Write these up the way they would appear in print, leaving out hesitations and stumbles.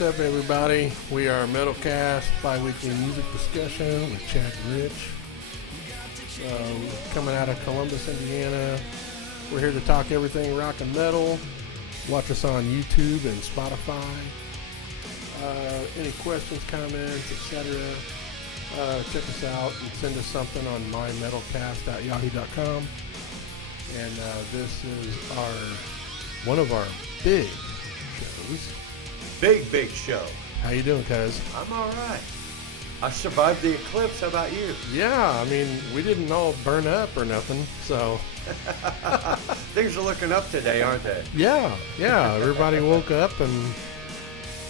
What's up, everybody? We are Metalcast, bi-weekly music discussion with Chad and Rich. Coming out of Columbus, Indiana. We're here to talk everything rock and metal. Watch us on YouTube and Spotify. Any questions, comments, etc., check us out and send us something on mymetalcast.yahoo.com. And this is one of our big shows. Big show. How you doing, cuz? I'm all right. I survived the eclipse. How about you? Yeah, I mean, we didn't all burn up or nothing, so. Things are looking up today, aren't they? Yeah. Everybody woke up and,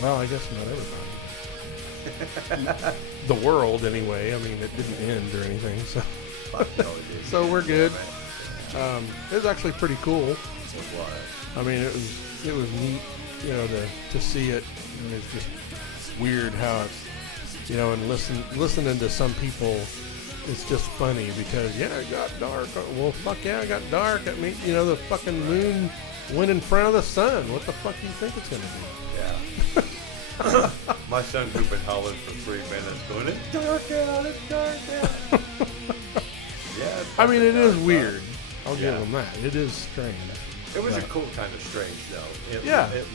well, I guess not everybody. The world, anyway. I mean, it didn't end or anything, so. Fuck no, it didn't. So we're good. It was actually pretty cool. It was. I mean, it was neat, to see it. And it's just weird how it's, and listening to some people, it's just funny because, it got dark. Well, fuck yeah, it got dark. I mean, the fucking moon went in front of the sun. What the fuck do you think it's going to Yeah. My son's been hollering for 3 minutes going, it's dark out. Yeah. I mean, it is weird. I'll give them that. It is strange. It was a cool kind of strange, though. It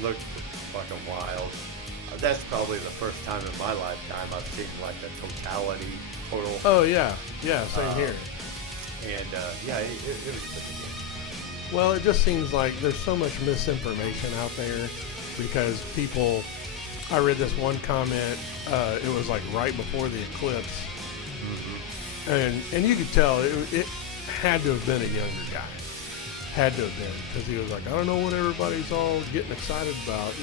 looked fucking wild. That's probably the first time in my lifetime I've seen like a total. Oh yeah, same here. And it was pretty good. Well, it just seems like there's so much misinformation out there because people. I read this one comment. It was like right before the eclipse, and you could tell it had to have been a younger guy. Had to have been, because he was like, I don't know what everybody's all getting excited about.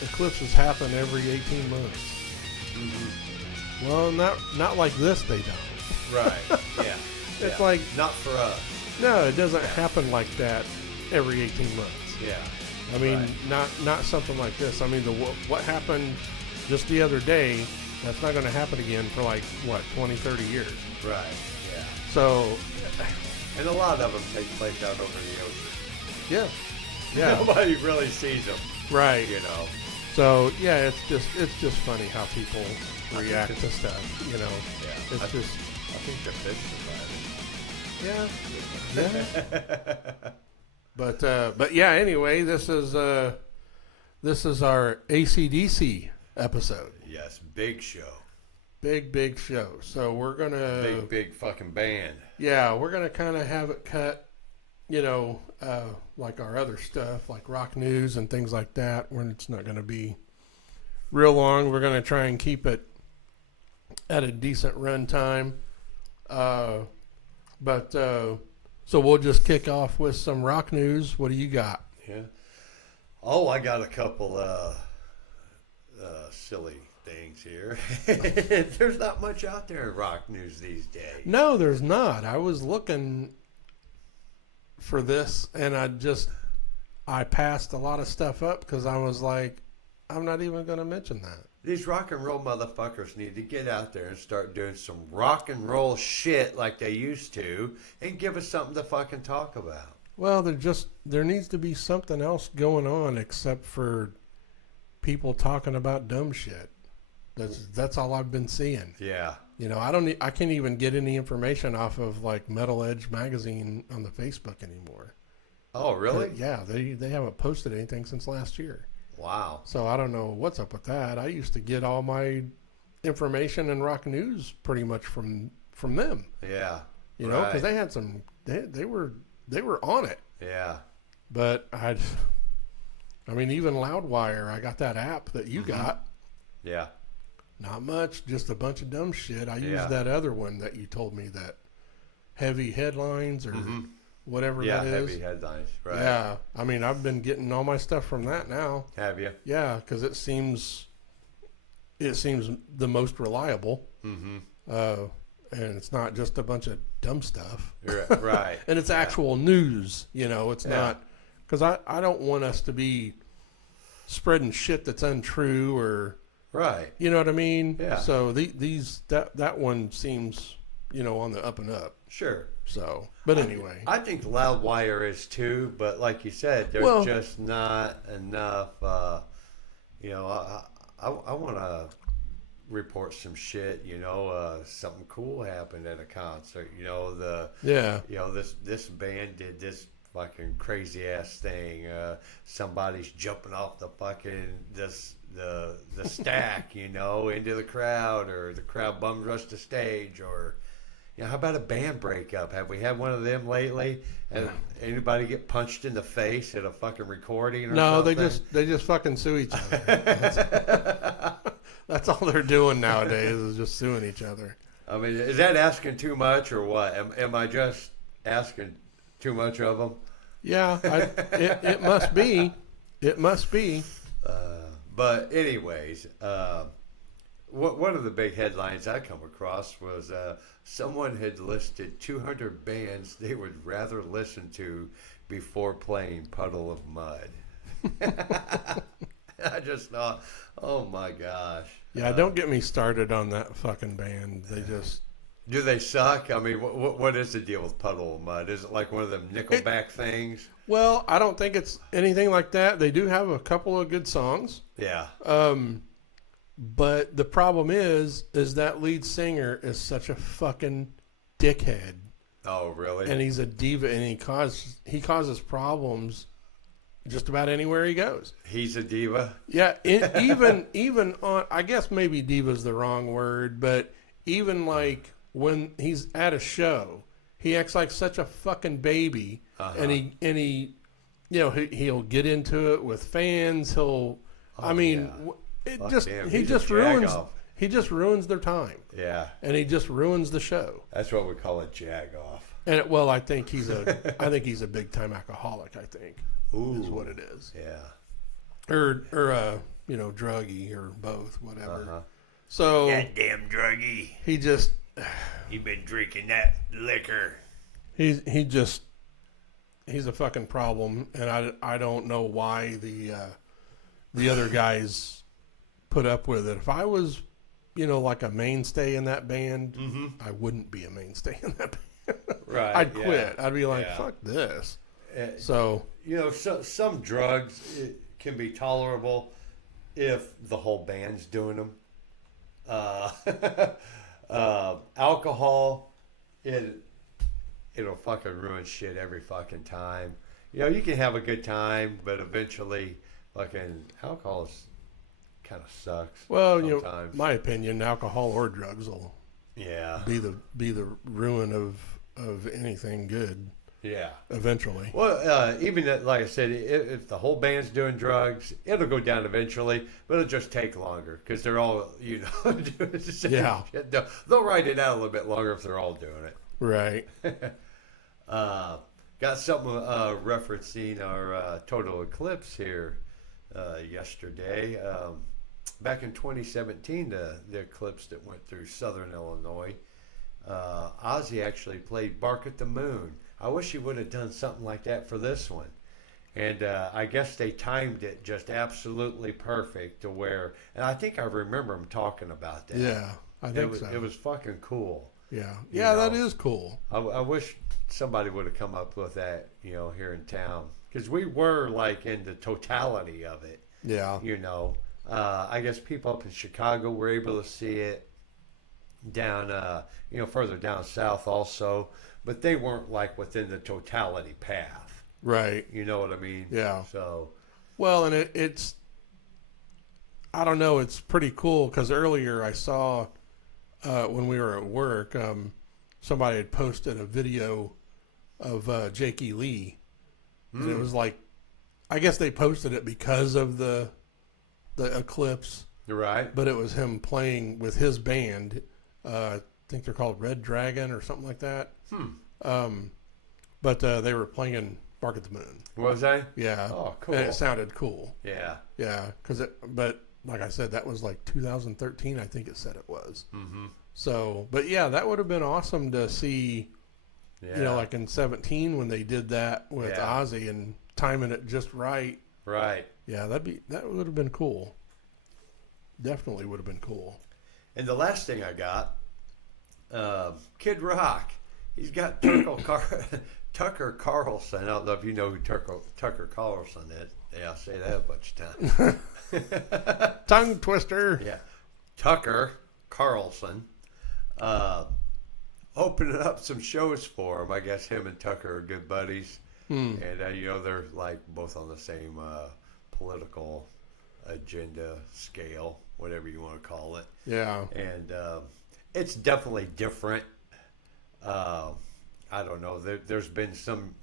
Eclipses happen every 18 months. Mm-hmm. Well, not like this, they don't. Right, yeah. It's like... Not for us. No, it doesn't happen like that every 18 months. Yeah. I mean, not something like this. I mean, what happened just the other day, that's not going to happen again for 20, 30 years. Right, yeah. So... And a lot of them take place out over the ocean. Yeah. Nobody really sees them. Right. So yeah, it's just funny how people react to stuff. Yeah. It's I think the fish survived. Yeah. But yeah. Anyway, this is our AC/DC episode. Yes, big show. Big show. So we're gonna big fucking band. Yeah, we're gonna kind of have it cut. Like our other stuff, like rock news and things like that, when it's not going to be real long. We're going to try and keep it at a decent run time. So we'll just kick off with some rock news. What do you got? Yeah. Oh, I got a couple silly things here. There's not much out there in rock news these days. No, there's not. I was looking for this, and I passed a lot of stuff up because I was like, I'm not even going to mention that. These rock and roll motherfuckers need to get out there and start doing some rock and roll shit like they used to and give us something to fucking talk about. Well, there needs to be something else going on except for people talking about dumb shit. That's all I've been seeing. Yeah. I can't even get any information off of like Metal Edge magazine on the Facebook anymore. Oh, really? Yeah, they haven't posted anything since last year. Wow. So I don't know what's up with that. I used to get all my information and rock news pretty much from them. Yeah. Because they had some. They were on it. Yeah. But even Loudwire, I got that app that you got. Yeah. Not much, just a bunch of dumb shit. I used that other one that you told me, that heavy headlines or whatever that is. Yeah, heavy headlines, right. Yeah, I've been getting all my stuff from that now. Have you? Yeah, because it seems the most reliable. Mm-hmm. And it's not just a bunch of dumb stuff. Right. And it's actual news, it's not, because I don't want us to be spreading shit that's untrue or... Right. You know what I mean? Yeah. So that one seems, on the up and up. Sure. So, but anyway. I think Loudwire is too, but like you said, there's just not enough, You know, I want to report some shit. You know, something cool happened at a concert. You know, you know, this band did this fucking crazy ass thing. Somebody's jumping off the fucking the stack, you know, into the crowd, or the crowd bums rush the stage, or you know, how about a band breakup? Have we had one of them lately? And anybody get punched in the face at a fucking recording or something? No, they just fucking sue each other. That's all they're doing nowadays is just suing each other. I mean, is that asking too much or what? Am I just asking too much of them? Yeah, it must be. It must be. But anyways, one of the big headlines I come across was someone had listed 200 bands they would rather listen to before playing Puddle of Mud. I just thought, oh my gosh. Yeah, don't get me started on that fucking band. They just... Do they suck? I mean, what is the deal with Puddle of Mud? Is it like one of them Nickelback things? Well, I don't think it's anything like that. They do have a couple of good songs. Yeah. But the problem is that lead singer is such a fucking dickhead. Oh, really? And he's a diva, and he causes problems just about anywhere he goes. He's a diva? Yeah, even on, I guess maybe diva's the wrong word, but even like when he's at a show, he acts like such a fucking baby, and he you know, he'll get into it with fans. He just ruins their time. Yeah. And he just ruins the show. That's what we call a jag-off. And I think he's a big time alcoholic, I think. Ooh. Is what it is. Yeah. Or you know, druggy, or both, whatever. So goddamn druggy. He just been drinking that liquor. He's a fucking problem, and I don't know why the other guys put up with it. If I was, you know, like a mainstay in that band, I wouldn't be a mainstay in that band. Right. I'd quit. I'd be like, fuck this. So, you know, some drugs can be tolerable if the whole band's doing them. Alcohol, it'll fucking ruin shit every fucking time. You know, you can have a good time, but eventually, fucking alcohol kind of sucks. Well, sometimes. You know, my opinion, alcohol or drugs will be the ruin of anything good. Yeah. Eventually. Well, even like I said, if the whole band's doing drugs, it'll go down eventually, but it'll just take longer because they're all, you know, doing the same shit. They'll ride it out a little bit longer if they're all doing it. Right. Got something referencing our total eclipse here yesterday. Back in 2017, the eclipse that went through southern Illinois, Ozzy actually played Bark at the Moon. I wish he would have done something like that for this one. And I guess they timed it just absolutely perfect to where, and I think I remember him talking about that. Yeah, I think so. It was fucking cool. Yeah. You Yeah, know? that is cool. I wish somebody would have come up with that, you know, here in town. Because we were like in the totality of it. Yeah. You know, I guess people up in Chicago were able to see it down, you know, further down south also. But they weren't like within the totality path. Right. You know what I mean? Yeah. So. Well, and it's, I don't know, it's pretty cool because earlier I saw when we were at work, somebody had posted a video of Jakey Lee. And it was like, I guess they posted it because of the eclipse. Right. But it was him playing with his band. I think they're called Red Dragon or something like that. But they were playing Bark at the Moon. Was they? Yeah. Oh, cool. And it sounded cool. Yeah. Yeah. But like I said, that was like 2013, I think it said it was. Mm-hmm. So, but yeah, that would have been awesome to see, you know, like in 17 when they did that with Ozzy and timing it just right. Right. Yeah, that would have been cool. Definitely would have been cool. And the last thing I got, Kid Rock. He's got Tucker Carlson. I don't know if you know who Tucker Carlson is. Yeah, I'll say that a bunch of times. Tongue twister. Yeah. Tucker Carlson. Opening up some shows for him. I guess him and Tucker are good buddies. And, they're like both on the same political agenda scale, whatever you want to call it. Yeah. And it's definitely different. I don't know. There's been some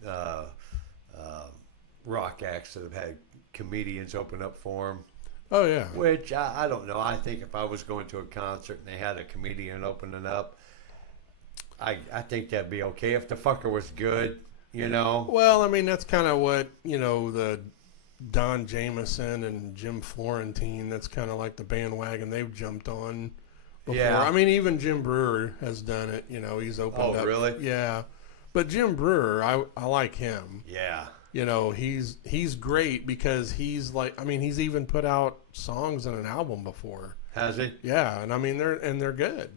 rock acts that have had comedians open up for them. Oh, yeah. Which, I don't know. I think if I was going to a concert and they had a comedian opening up, I think that'd be okay if the fucker was good, you know? Well, I mean, that's kind of what, the Don Jameson and Jim Florentine, that's kind of like the bandwagon they've jumped on before. Yeah. I mean, even Jim Brewer has done it. He's opened up. Oh, really? Yeah. But Jim Brewer, I like him. Yeah. He's great because he's even put out songs in an album before. Has he? Yeah, and I mean they're good.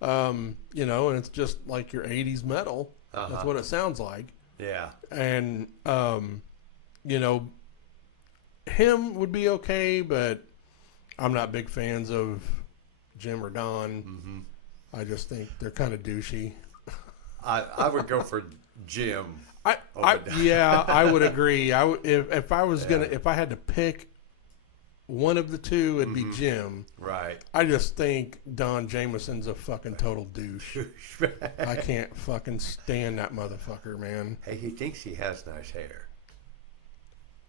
And it's just like your 80s metal. Uh-huh. That's what it sounds like. Yeah. And him would be okay, but I'm not big fans of Jim or Don. Mm-hmm. I just think they're kind of douchey. I would go for Jim. I would agree. If I had to pick one of the two, it'd be Jim. Right. I just think Don Jameson's a fucking total douche. I can't fucking stand that motherfucker, man. Hey, he thinks he has nice hair.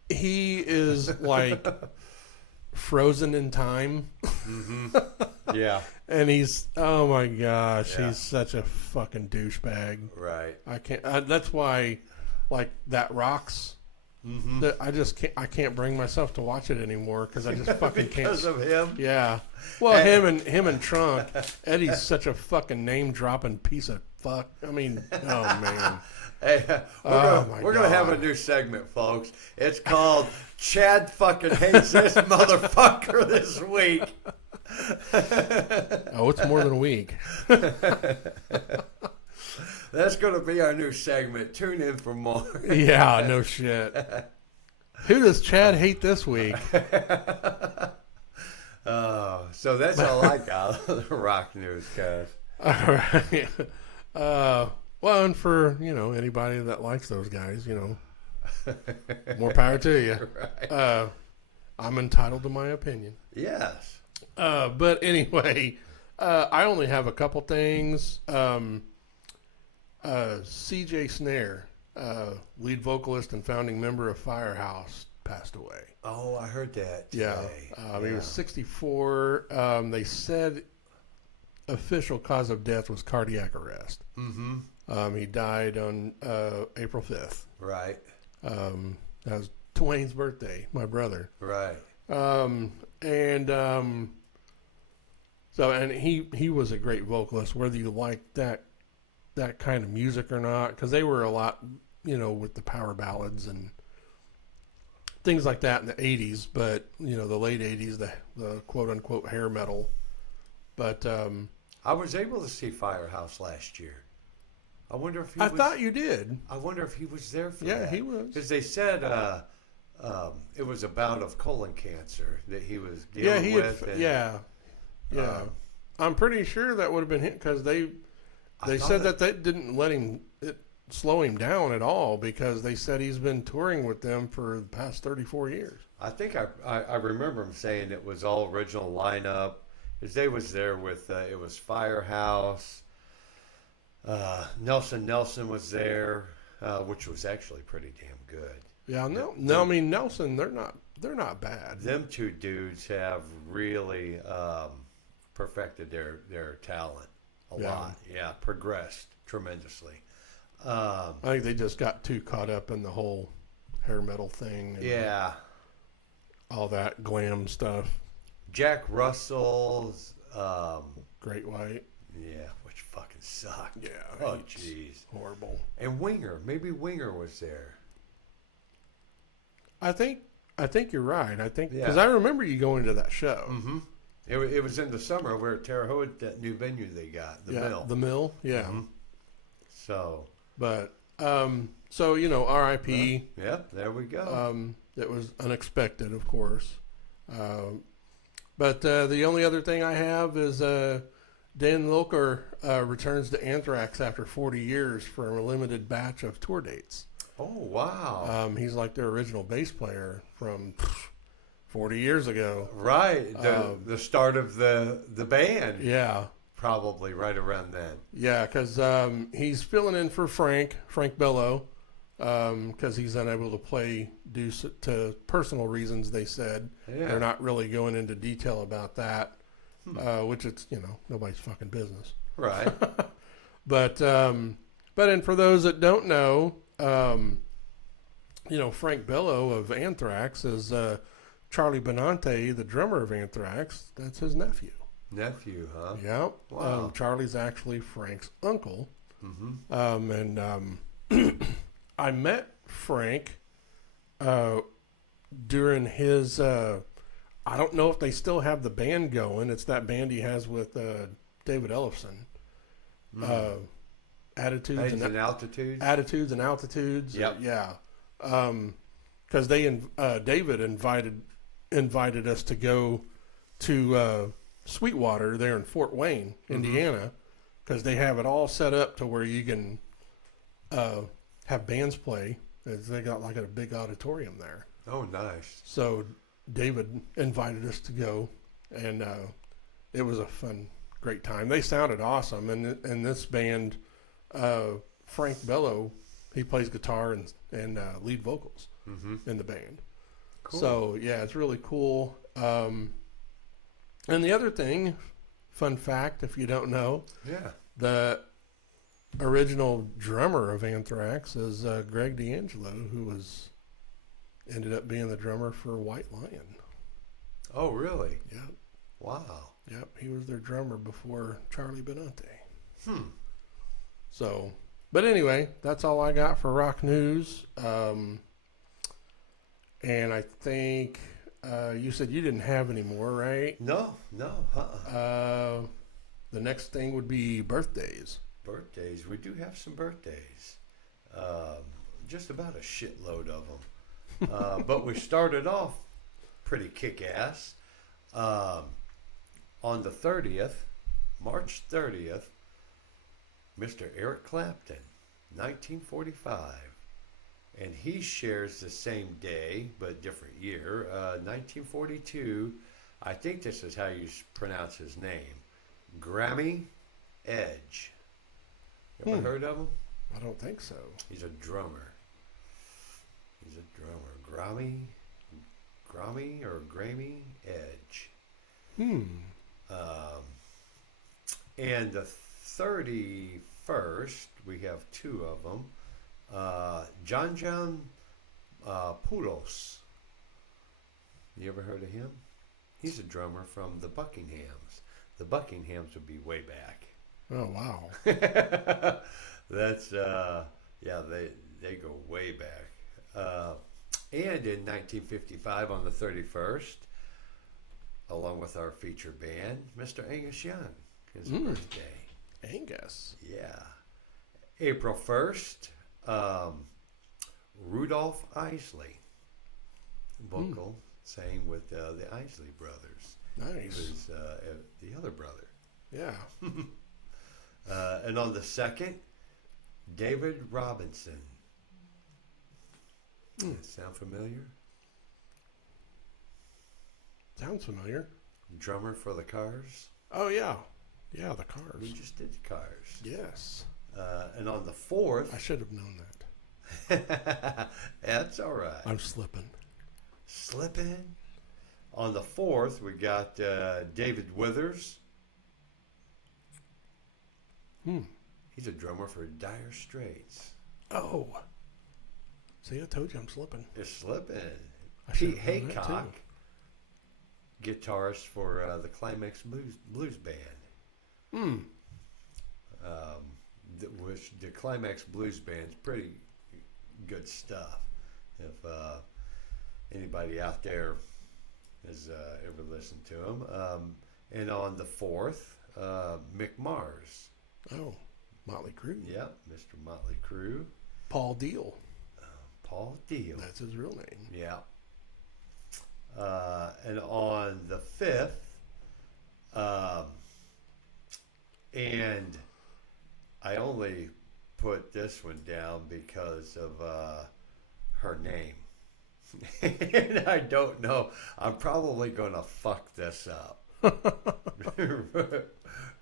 He is like frozen in time. Mm-hmm. Yeah. And he's, oh my gosh, he's such a fucking douchebag. Right. I can't, that's why, like, That Rocks, that I can't bring myself to watch it anymore because I just fucking can't. Because of him? Yeah. Well, him and Trunk. Eddie's such a fucking name-dropping piece of fuck. I mean, oh, man. Hey, we're gonna have a new segment, folks. It's called Chad fucking hates this motherfucker this week. Oh, it's more than a week. That's gonna be our new segment. Tune in for more. Yeah, no shit. Who does Chad hate this week? So that's all I got on the rock news, guys. All right. Well, and for, anybody that likes those guys, more power to you. Right. I'm entitled to my opinion. Yes. But anyway, I only have a couple things. CJ Snare, lead vocalist and founding member of Firehouse, passed away. Oh, I heard that today. Yeah. He was 64. They said official cause of death was cardiac arrest. Mm-hmm. He died on April 5th. Right. That was Dwayne's birthday, my brother. Right. So he was a great vocalist, whether you like that kind of music or not, because they were a lot, with the power ballads and things like that in the 80s, but, the late 80s, the quote-unquote hair metal. But I was able to see Firehouse last year. I wonder if I thought you did. I wonder if he was there for that. Yeah, he was. Because they said it was a bout of colon cancer that he was dealing with. Yeah. I'm pretty sure that would have been him because they said that they didn't let it slow him down at all because they said he's been touring with them for the past 34 years. I think I remember him saying it was all original lineup. Because they was there with, it was Firehouse. Nelson was there, which was actually pretty damn good. Yeah, no, I mean Nelson, they're not bad. Them two dudes have really perfected their talent a lot. Yeah, progressed tremendously. I think they just got too caught up in the whole hair metal thing. And all that glam stuff. Jack Russell's Great White. Yeah, which fucking sucked. Yeah. Oh, jeez. Horrible. And Winger. Maybe Winger was there. I think you're right. I think because I remember you going to that show. Mm-hmm. It was in the summer. We're at Terre Haute, that new venue they got, the Mill. The Mill. Yeah. Mm-hmm. So, but so R.I.P. Yep, there we go. It was unexpected, of course. But the only other thing I have is Dan Lilker returns to Anthrax after 40 years for a limited batch of tour dates. Oh, wow. He's like their original bass player from 40 years ago. Right. The start of the band. Yeah. Probably right around then. Yeah, because he's filling in for Frank Bello, because he's unable to play due to personal reasons, they said. Yeah. They're not really going into detail about that, which it's, nobody's fucking business. Right. But and for those that don't know, Frank Bello of Anthrax is Charlie Benante, the drummer of Anthrax. That's his nephew. Nephew, huh? Yep. Wow. Charlie's actually Frank's uncle. Mm-hmm. And I met Frank during his. I don't know if they still have the band going. It's that band he has with David Ellefson. Attitudes and Altitudes. Attitudes and Altitudes. Yep. Yeah. Because David invited us to go to Sweetwater there in Fort Wayne, Indiana, because they have it all set up to where you can have bands play. They got like a big auditorium there. Oh, nice. So David invited us to go, and it was a fun, great time. They sounded awesome, and this band, Frank Bello, he plays guitar and lead vocals in the band. Cool. So yeah, it's really cool. And the other thing, fun fact, if you don't know, the original drummer of Anthrax is Greg D'Angelo, who ended up being the drummer for White Lion. Oh, really? Yep. Wow. Yep, he was their drummer before Charlie Benante. So, but anyway, that's all I got for rock news. And I think you said you didn't have any more, right? No. The next thing would be birthdays. Birthdays. We do have some birthdays. Just about a shitload of them. But we started off pretty kick-ass. On the 30th, March 30th, Mr. Eric Clapton, 1945. And he shares the same day, but different year, 1942. I think this is how you pronounce his name. Grammy Edge. Ever heard of him? I don't think so. He's a drummer. Grammy or Grammy Edge. And the 31st, we have two of them. John Poulos. You ever heard of him? He's a drummer from the Buckinghams. The Buckinghams would be way back. Oh, wow. That's, they go way back. And in 1955, on the 31st, along with our feature band, Mr. Angus Young, his birthday. Angus. Yeah. April 1st, Rudolph Isley, vocal, sang with the Isley Brothers. Nice. He was the other brother. Yeah. And on the 2nd, David Robinson. Sound familiar? Sounds familiar. Drummer for the Cars. Oh, yeah. Yeah, the Cars. We just did the Cars. Yes. And on the 4th... I should have known that. That's all right. I'm slipping. Slipping? On the 4th, we got David Withers. He's a drummer for Dire Straits. Oh. See, I told you I'm slipping. You're slipping. Pete Haycock, guitarist for the Climax Blues Band. Which the Climax Blues Band's pretty good stuff. If anybody out there has ever listened to them. And on the 4th, Mick Mars. Oh. Motley Crue. Yep, Mr. Motley Crue. Paul Deal. Paul Deal. That's his real name. Yeah. And on the 5th, and I only put this one down because of her name. And I don't know. I'm probably going to fuck this up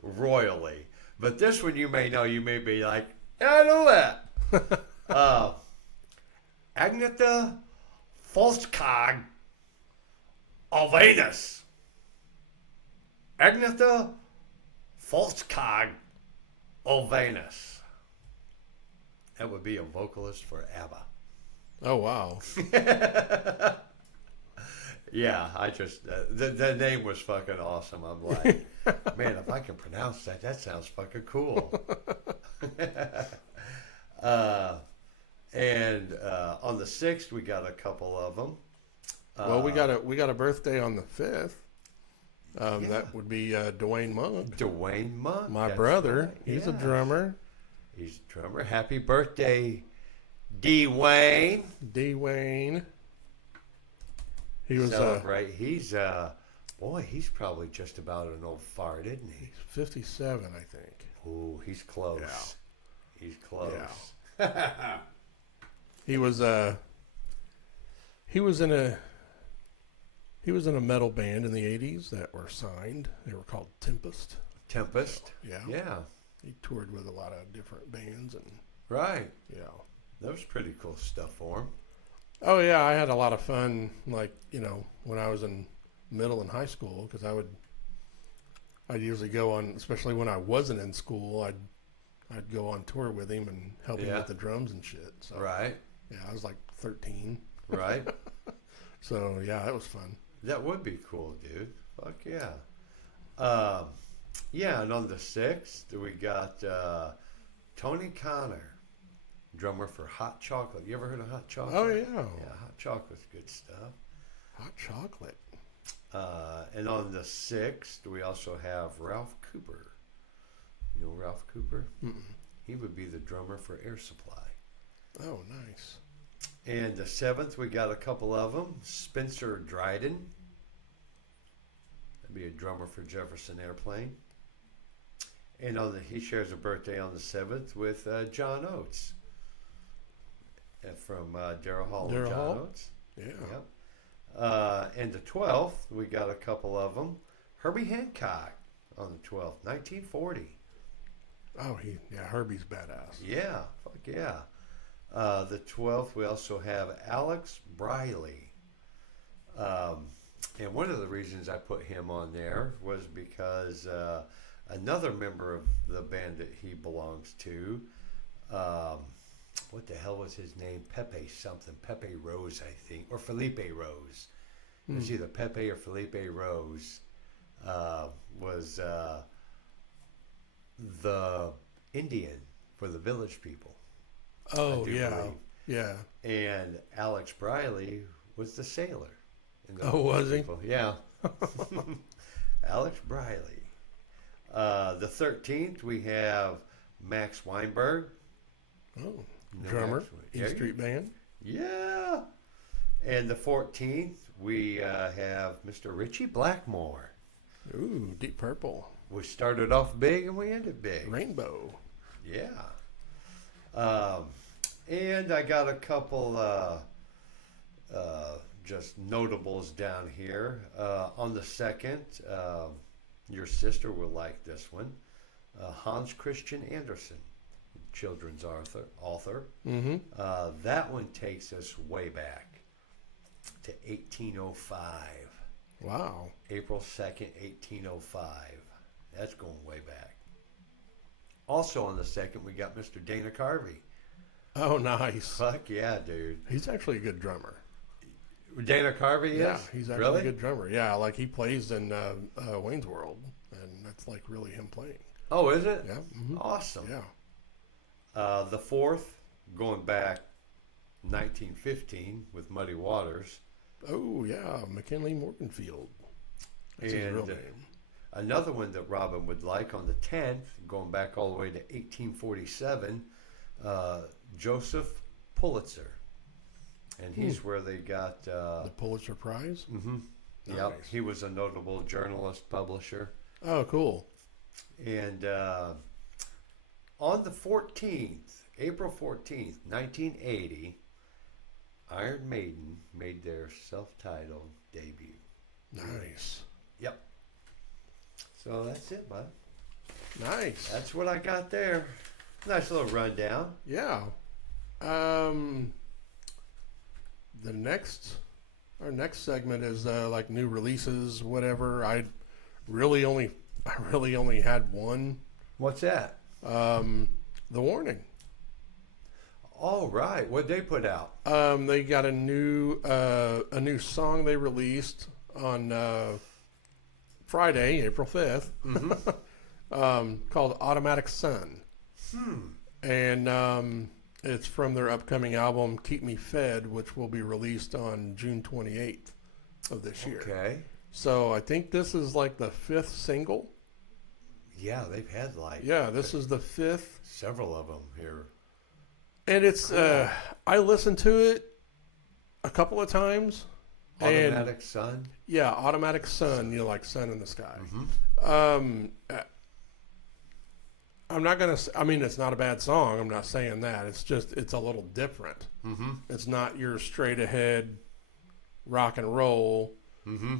royally. But this one you may know. You may be like, I know that. Agneta Folskog Alvanus. Agneta Folskog Alvanus. That would be a vocalist for ABBA. Oh, wow. Yeah, I just, the name was fucking awesome. I'm like, man, if I can pronounce that, that sounds fucking cool. And on the 6th, we got a couple of them. Well, we got a birthday on the 5th. That would be Dwayne Monk. Dwayne Monk. My brother. Right. He's a drummer. He's a drummer. Happy birthday, D-Wayne. D-Wayne. He was celebrate. He's boy, he's probably just about an old fart, isn't he? He's 57, I think. Oh, he's close. Yeah. He's close. Yeah. He was in a metal band in the 80s that were signed. They were called Tempest. Tempest. Yeah. Yeah. He toured with a lot of different bands and Right. yeah. That was pretty cool stuff for him. Oh yeah, I had a lot of fun. Like when I was in middle and high school, because I'd usually go on, especially when I wasn't in school. I'd go on tour with him and help him with the drums and shit. So, right. Yeah, I was like 13. Right. So yeah, that was fun. That would be cool, dude. Fuck yeah. Yeah, and on the 6th, we got Tony Connor, drummer for Hot Chocolate. You ever heard of Hot Chocolate? Oh, yeah. Yeah, Hot Chocolate's good stuff. Hot Chocolate. And on the 6th, we also have Ralph Cooper. You know Ralph Cooper? Mm-mm. He would be the drummer for Air Supply. Oh, nice. And the 7th, we got a couple of them. Spencer Dryden. That'd be a drummer for Jefferson Airplane. And he shares a birthday on the 7th with John Oates. From Daryl Hall and John Oates. Yeah. Yep. And the 12th, we got a couple of them. Herbie Hancock on the 12th, 1940. Oh, Herbie's badass. Yeah, fuck yeah. The 12th, we also have Alex Briley. And one of the reasons I put him on there was because another member of the band that he belongs to, what the hell was his name? Pepe something. Pepe Rose, I think. Or Felipe Rose. It was either Pepe or Felipe Rose. Was the Indian for the Village People. Oh, yeah. Believe. Yeah. And Alex Briley was the sailor. Was he? People. Yeah. Alex Briley. The 13th, we have Max Weinberg. Oh, drummer, E Street Band. Yeah. And the 14th, we have Mr. Richie Blackmore. Ooh, Deep Purple. We started off big and we ended big. Rainbow. Yeah. And I got a couple just notables down here. On the 2nd, your sister will like this one. Hans Christian Andersen, children's author. Mm-hmm. That one takes us way back to 1805. Wow. April 2nd, 1805. That's going way back. Also on the 2nd, we got Mr. Dana Carvey. Oh, nice. Fuck yeah, dude. He's actually a good drummer. Dana Carvey is? Yeah, he's actually a good drummer. Yeah, like he plays in Wayne's World, and that's like really him playing. Oh, is it? Yeah. Mm-hmm. Awesome. Yeah. The 4th, going back 1915 with Muddy Waters. Oh, yeah, McKinley Morganfield. That's his real name. Another one that Robin would like on the 10th, going back all the way to 1847, Joseph Pulitzer. And he's where they got... the Pulitzer Prize? Mm-hmm. Nice. Yep. He was a notable journalist, publisher. Oh, cool. And on the 14th, April 14th, 1980, Iron Maiden made their self-titled debut. Nice. Yep. So that's it, bud. Nice. That's what I got there. Nice little rundown. Yeah. Our next segment is like new releases, whatever. I really only had one. What's that? The Warning. All right. What'd they put out? They got a new song they released on Friday, April 5th, called Automatic Sun. And it's from their upcoming album, Keep Me Fed, which will be released on June 28th of this year. Okay. So I think this is like the 5th single. Yeah, they've had like... Yeah, this is the 5th. Several of them here. And it's, cool. I listened to it a couple of times. Automatic Sun? Yeah, Automatic Sun, like sun in the sky. I'm not going to, I mean, it's not a bad song. I'm not saying that. It's just, it's a little different. It's not your straight ahead rock and roll.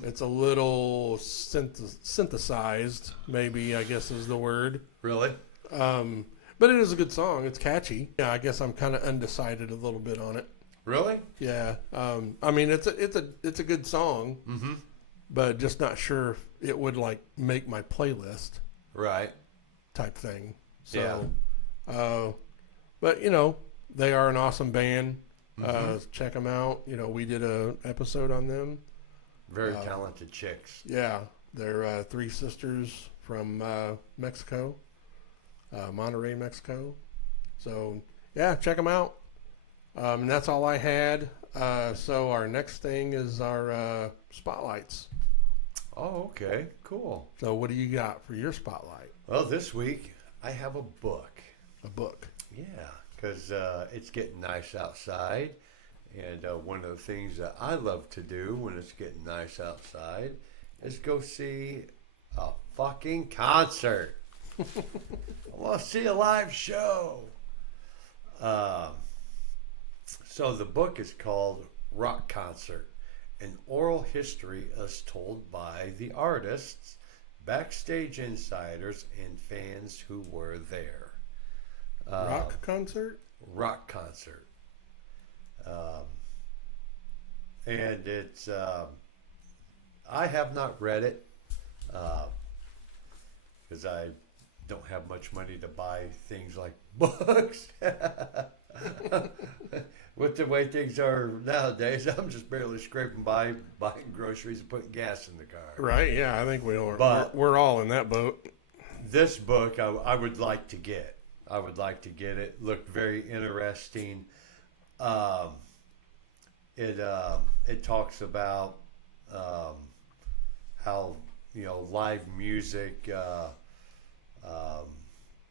It's a little synthesized, maybe, I guess is the word. Really? But it is a good song. It's catchy. Yeah, I guess I'm kind of undecided a little bit on it. Really? Yeah. I mean, it's a good song, but just not sure if it would like make my playlist. Right. Type thing. So, but you know, they are an awesome band. Check them out. You know, we did a episode on them. Very talented chicks. Yeah, they're 3 sisters from Mexico, Monterrey, Mexico. So yeah, check them out. And that's all I had. So our next thing is our spotlights. Oh, okay. Cool. So what do you got for your spotlight? Well, this week I have a book. A book. Yeah, because it's getting nice outside. And one of the things that I love to do when it's getting nice outside is go see a fucking concert. I want to see a live show. So the book is called Rock Concert, an oral history as told by the artists, backstage insiders, and fans who were there. Rock concert? Rock Concert. And it's, I have not read it, because I don't have much money to buy things like books. With the way things are nowadays, I'm just barely scraping by, buying groceries and putting gas in the car. Right, yeah, I think we're all in that boat. This book I would like to get. I would like to get it. Looked very interesting. It talks about how, you know, live music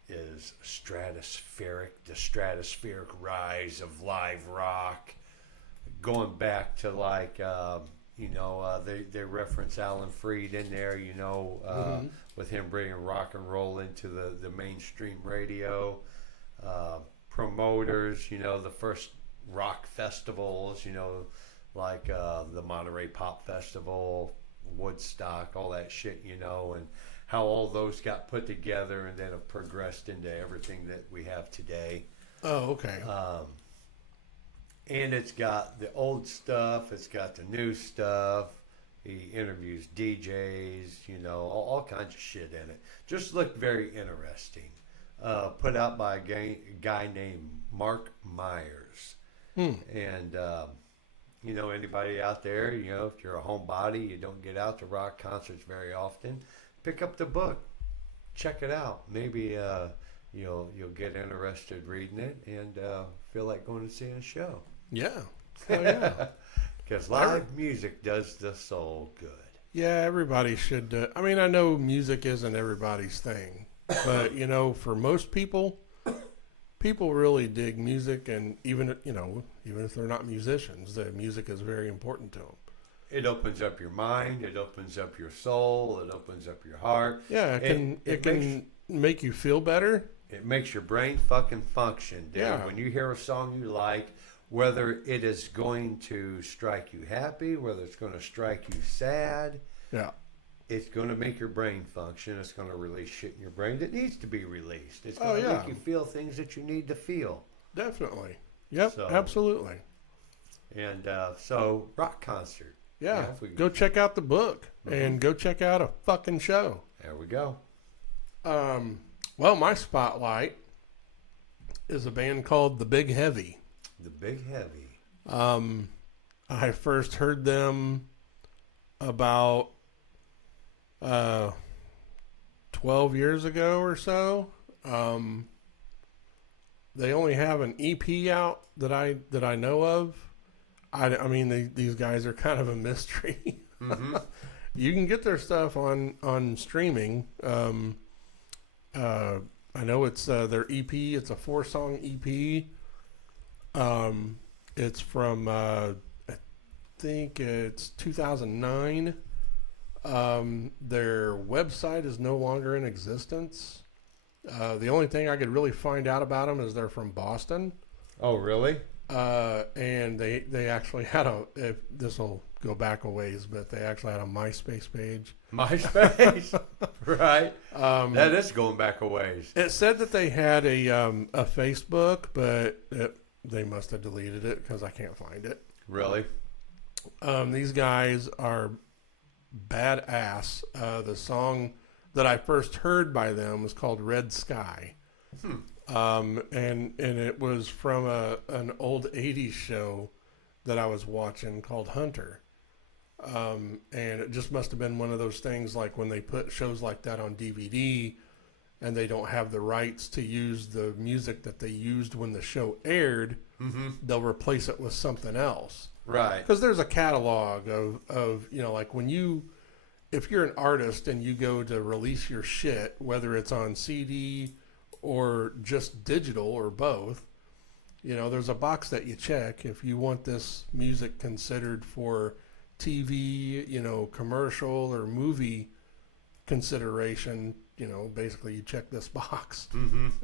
is stratospheric, the stratospheric rise of live rock, going back to like they reference Alan Freed in there, you know, with him bringing rock and roll into the mainstream radio, promoters, you know, the first rock festivals, you know, like the Monterey Pop Festival, Woodstock, all that shit, you know, and how all those got put together and then have progressed into everything that we have today. Oh, okay. And it's got the old stuff, it's got the new stuff. He interviews DJs, you know, all kinds of shit in it. Just looked very interesting. Put out by a guy named Mark Myers. And, you know, anybody out there, you know, if you're a homebody, you don't get out to rock concerts very often, pick up the book, check it out. Maybe you'll get interested reading it and feel like going to see a show. Yeah. Oh, yeah. Because live music does the soul good. Yeah, everybody should. I mean, I know music isn't everybody's thing, but for most people, people really dig music, and even if they're not musicians, the music is very important to them. It opens up your mind. It opens up your soul. It opens up your heart. Yeah, it can make you feel better. It makes your brain fucking function, dude. Yeah. When you hear a song you like, whether it is going to strike you happy, whether it's going to strike you sad, Yeah. it's going to make your brain function. It's going to release shit in your brain that needs to be released. It's going to make you feel things that you need to feel. Definitely. Yep, absolutely. And so, rock concert. Yeah, go check out the book and go check out a fucking show. There we go. Well, my spotlight is a band called The Big Heavy. The Big Heavy. I first heard them about 12 years ago or so. They only have an EP out that I know of. I mean, these guys are kind of a mystery. Mm-hmm. You can get their stuff on streaming. I know it's their EP. It's a 4-song EP. It's from I think it's 2009. Their website is no longer in existence. The only thing I could really find out about them is they're from Boston. Oh, really? And they actually had this will go back a ways, but they actually had a MySpace page. MySpace? Right. That is going back a ways. It said that they had a Facebook, but they must have deleted it because I can't find it. Really? These guys are badass. The song that I first heard by them was called Red Sky. And it was from an old 80s show that I was watching called Hunter. And it just must have been one of those things like when they put shows like that on DVD and they don't have the rights to use the music that they used when the show aired, they'll replace it with something else. Right. Because there's a catalog of like if you're an artist and you go to release your shit, whether it's on CD or just digital or both, there's a box that you check. If you want this music considered for TV, commercial or movie consideration, basically you check this box.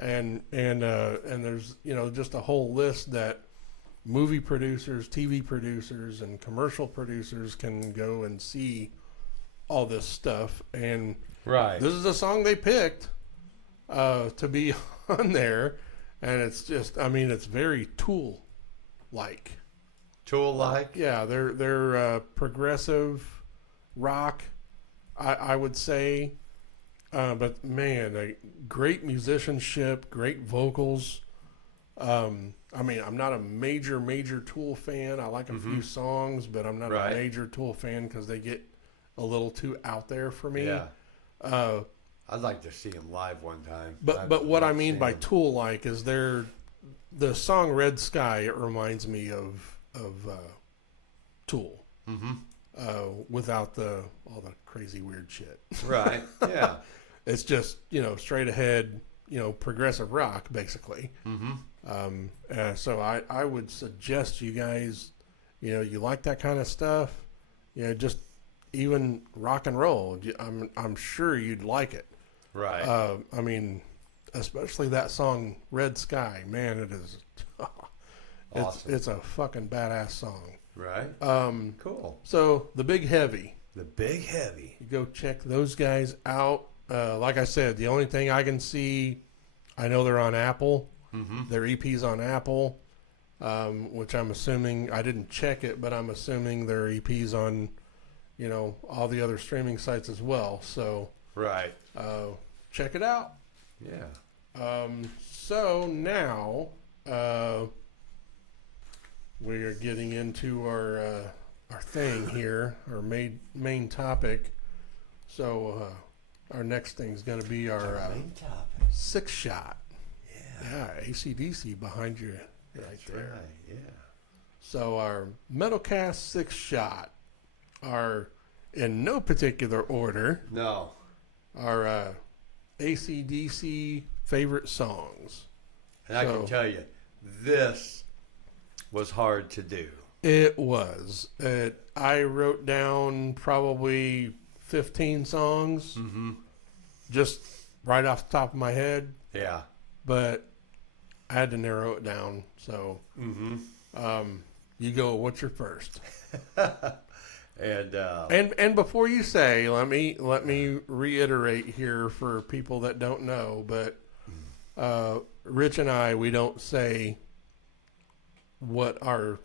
And there's, just a whole list that movie producers, TV producers, and commercial producers can go and see all this stuff. And this is a song they picked to be on there, and it's just, it's very Tool-like. Tool-like? Yeah, they're progressive rock, I would say, but man, great musicianship, great vocals. I'm not a major Tool fan. I like a few songs, but I'm not a major Tool fan because they get a little too out there for me. Yeah. I'd like to see them live one time. But what I mean by Tool-like is the song Red Sky, it reminds me of Tool. Without all the crazy weird shit. Right. Yeah. It's just, straight ahead, progressive rock, basically. So I would suggest you guys, you like that kind of stuff, just even rock and roll. I'm sure you'd like it. Right. Especially that song Red Sky, man, it is awesome. It's a fucking badass song. Right. Cool. So The Big Heavy. The Big Heavy. You go check those guys out. Like I said, the only thing I can see, I know they're on Apple. Their EP's on Apple, which I'm assuming, I didn't check it, but I'm assuming their EP's on, all the other streaming sites as well. So right. Check it out. Yeah. So now we are getting into our thing here, our main topic. So our next thing is going to be our main topic. 6-shot. Yeah, AC/DC behind you right there. Right, yeah. So our Metalcast 6-shot, in no particular order, No. our AC/DC favorite songs. And I can tell you, this was hard to do. It was. I wrote down probably 15 songs, just right off the top of my head. Yeah. But I had to narrow it down. So, you go. What's your first? And before you say, let me reiterate here for people that don't know. But Rich and I, we don't say what our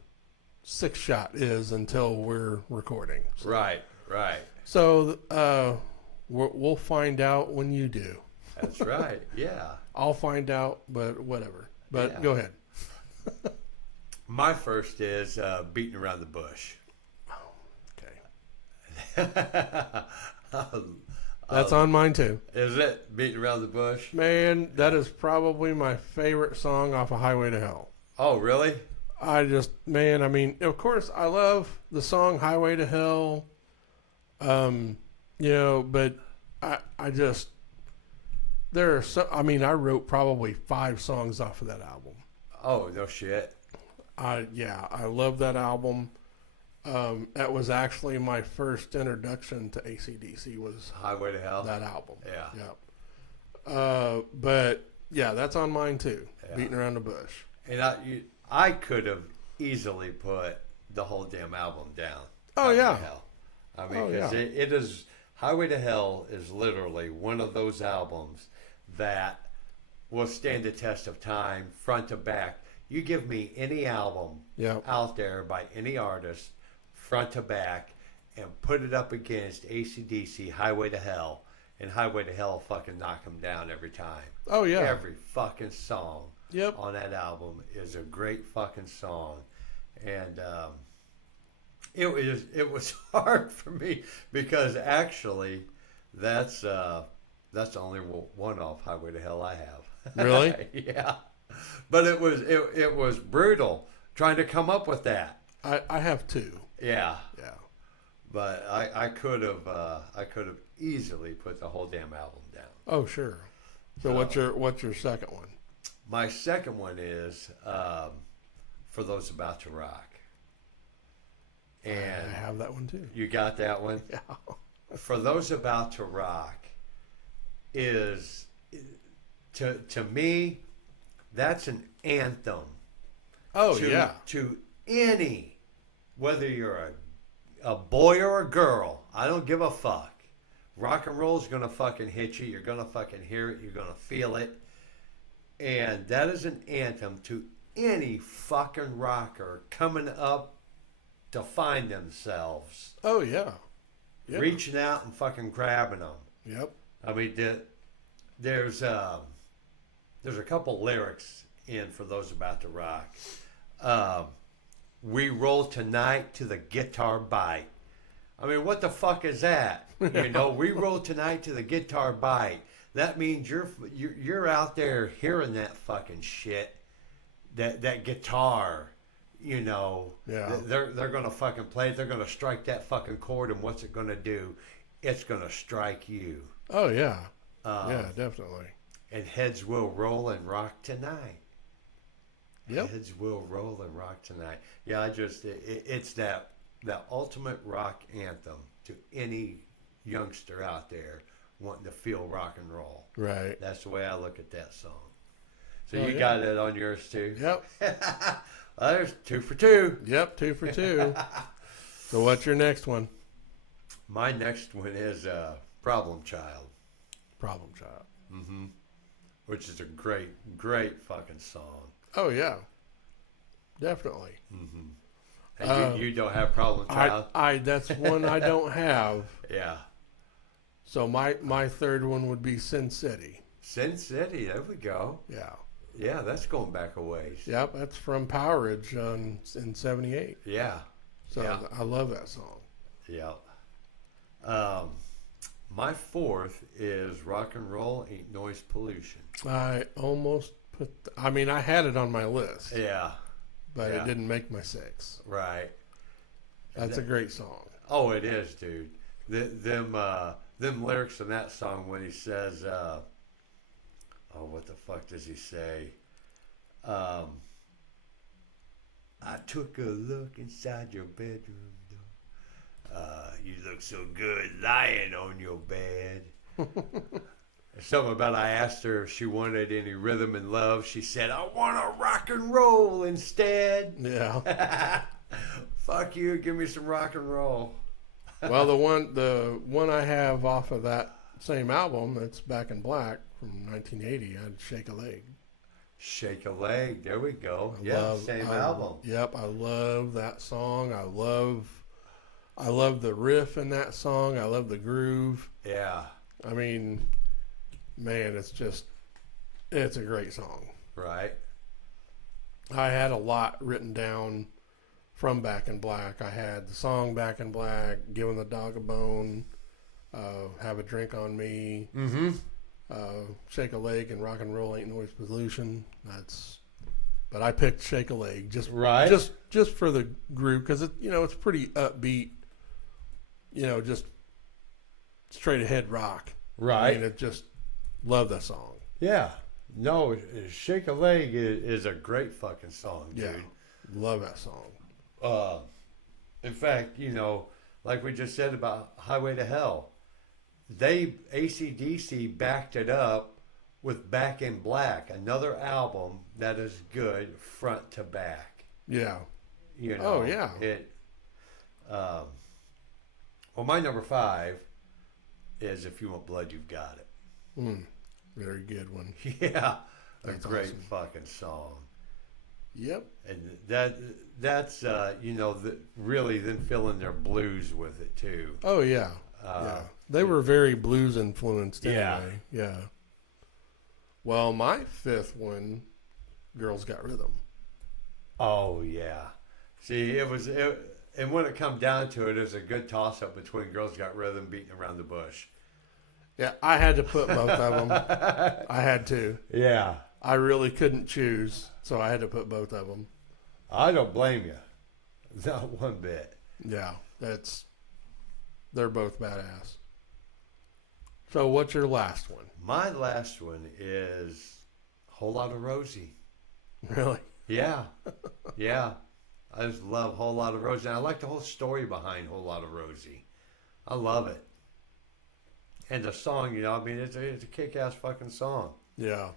sixth shot is until we're recording. So. Right. So we'll find out when you do. That's right. Yeah. I'll find out, but whatever. But go ahead. My first is Beating Around the Bush. Okay. That's on mine too. Is it Beating Around the Bush? Man, that is probably my favorite song off of Highway to Hell. Oh, really? I mean, of course, I love the song Highway to Hell. But there are I wrote probably 5 songs off of that album. Oh, no shit. I love that album. That was actually my first introduction to AC/DC was Highway to Hell. That album. Yeah. Yep. But yeah, that's on mine too. Yeah. Beating Around the Bush. And I could have easily put the whole damn album down. Oh yeah. Hell. I mean, it is Highway to Hell is literally one of those albums that will stand the test of time, front to back. You give me any album out there by any artist, front to back, and put it up against AC/DC, Highway to Hell, and Highway to Hell fucking knock them down every time. Oh yeah. Every fucking song on that album is a great fucking song, and it was hard for me because actually that's the only one off Highway to Hell I have. Really? Yeah. But it was brutal trying to come up with that. I have 2. Yeah. Yeah. But I could have easily put the whole damn album down. Oh sure. So what's your second one? My second one is For Those About to Rock. And I have that one too. You got that one? Yeah. For Those About to Rock is to me, that's an anthem. Oh to any, whether you're a boy or a girl, I don't give a fuck. Rock and roll is gonna fucking hit you. You're gonna fucking hear it. You're gonna feel it. And that is an anthem to any fucking rocker coming up to find themselves. Oh yeah. Reaching out and fucking grabbing them. Yep. I mean, there's a couple lyrics in For Those About to Rock. We roll tonight to the guitar bite. I mean, what the fuck is that? You know, we roll tonight to the guitar bite. That means you're out there hearing that fucking shit, that guitar. You know, they're gonna fucking play it. They're gonna strike that fucking chord, and what's it gonna do? It's gonna strike you. Oh yeah, yeah, definitely. And heads will roll and rock tonight. Yep. Heads will roll and rock tonight. Yeah, it's that ultimate rock anthem to any youngster out there wanting to feel rock and roll. Right. That's the way I look at that song. So you got it on yours too? Yep. There's 2 for 2. Yep, 2 for 2. So what's your next one? My next one is Problem Child. Problem Child. Mm-hmm. Which is a great, great fucking song. Oh, yeah. Definitely. Mm-hmm. And you don't have Problem Child? That's one I don't have. Yeah. So my third one would be Sin City. Sin City, there we go. Yeah. Yeah, that's going back a ways. Yep, that's from Powerage in 78. Yeah. So yeah. I love that song. Yeah. My fourth is Rock and Roll Ain't Noise Pollution. I almost I had it on my list. Yeah. But it didn't make my 6. Right. That's a great song. Oh, it is, dude. them lyrics in that song when he says, oh, what the fuck does he say? I took a look inside your bedroom door. You look so good lying on your bed. Something about I asked her if she wanted any rhythm and love. She said, I want to rock and roll instead. Yeah. Fuck you. Give me some rock and roll. Well, the one I have off of that same album, that's Back in Black from 1980, I'd Shake a Leg. Shake a Leg. There we go. Same album. Yep, I love that song. I love the riff in that song. I love the groove. Yeah. I mean, man, it's a great song. Right. I had a lot written down from Back in Black. I had the song Back in Black, Giving the Dog a Bone, Have a Drink on Me, Shake a Leg, and Rock and Roll Ain't Noise Pollution. But I picked Shake a Leg just for the groove, because it's pretty upbeat, just straight ahead rock. Right. I mean, love that song. Yeah. No, Shake a Leg is a great fucking song, dude. Yeah. Love that song. In fact, like we just said about Highway to Hell, AC/DC backed it up with Back in Black, another album that is good front to back. Yeah. Oh yeah. Well, my number 5 is If You Want Blood, You've Got It. Very good one. Yeah. That's a great awesome. fucking song. Yep. And that's really then filling their blues with it too. Oh yeah. Yeah. They were very blues influenced anyway. Yeah. Well, my 5th one, Girls Got Rhythm. Oh yeah. See, and when it come down to it, it's a good toss up between Girls Got Rhythm, Beating Around the Bush. Yeah, I had to put both of them. I had to. Yeah. I really couldn't choose, so I had to put both of them. I don't blame you. Not one bit. Yeah, they're both badass. So what's your last one? My last one is Whole Lotta Rosie. Really? Yeah. Yeah. I just love Whole Lotta Rosie. And I like the whole story behind Whole Lotta Rosie. I love it. And the song, it's a kick-ass fucking song. Yeah.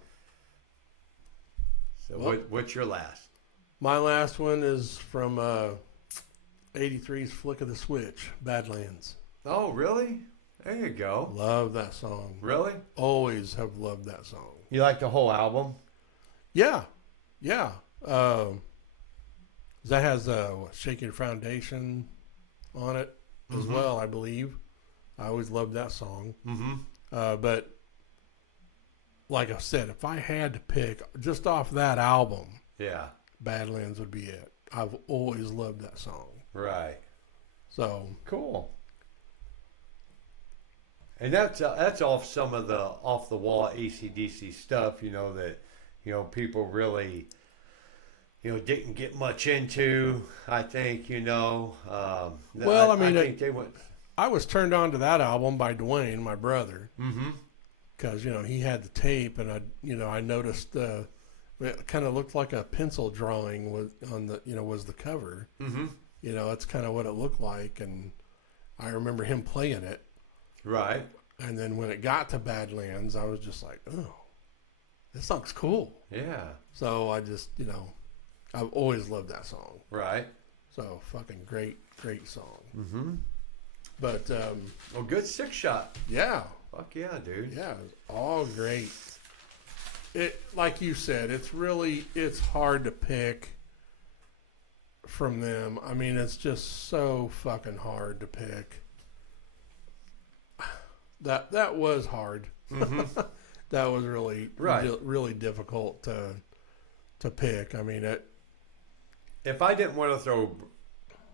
So what's your last? My last one is from 83's Flick of the Switch, Badlands. Oh, really? There you go. Love that song. Really? Always have loved that song. You like the whole album? Yeah. Yeah. That has Shaking Foundation on it as well, I believe. I always loved that song. But like I said, if I had to pick just off that album, yeah, Badlands would be it. I've always loved that song. Right. So cool. And that's off some of the off the wall AC/DC stuff, that people really didn't get much into. I think well, I think they went. I was turned on to that album by Dwayne, my brother, because he had the tape, and I noticed it kind of looked like a pencil drawing was the cover. That's kind of what it looked like, and I remember him playing it. Right. And then when it got to Badlands, I was just like, oh, this song's cool. Yeah. So I just I've always loved that song. Right. So fucking great song. But well, good 6-shot. Yeah. Fuck yeah, dude. Yeah, all great. It, like you said, it's hard to pick from them. I mean, it's just so fucking hard to pick. That was hard. That was really really difficult to pick. I mean, if I didn't want to throw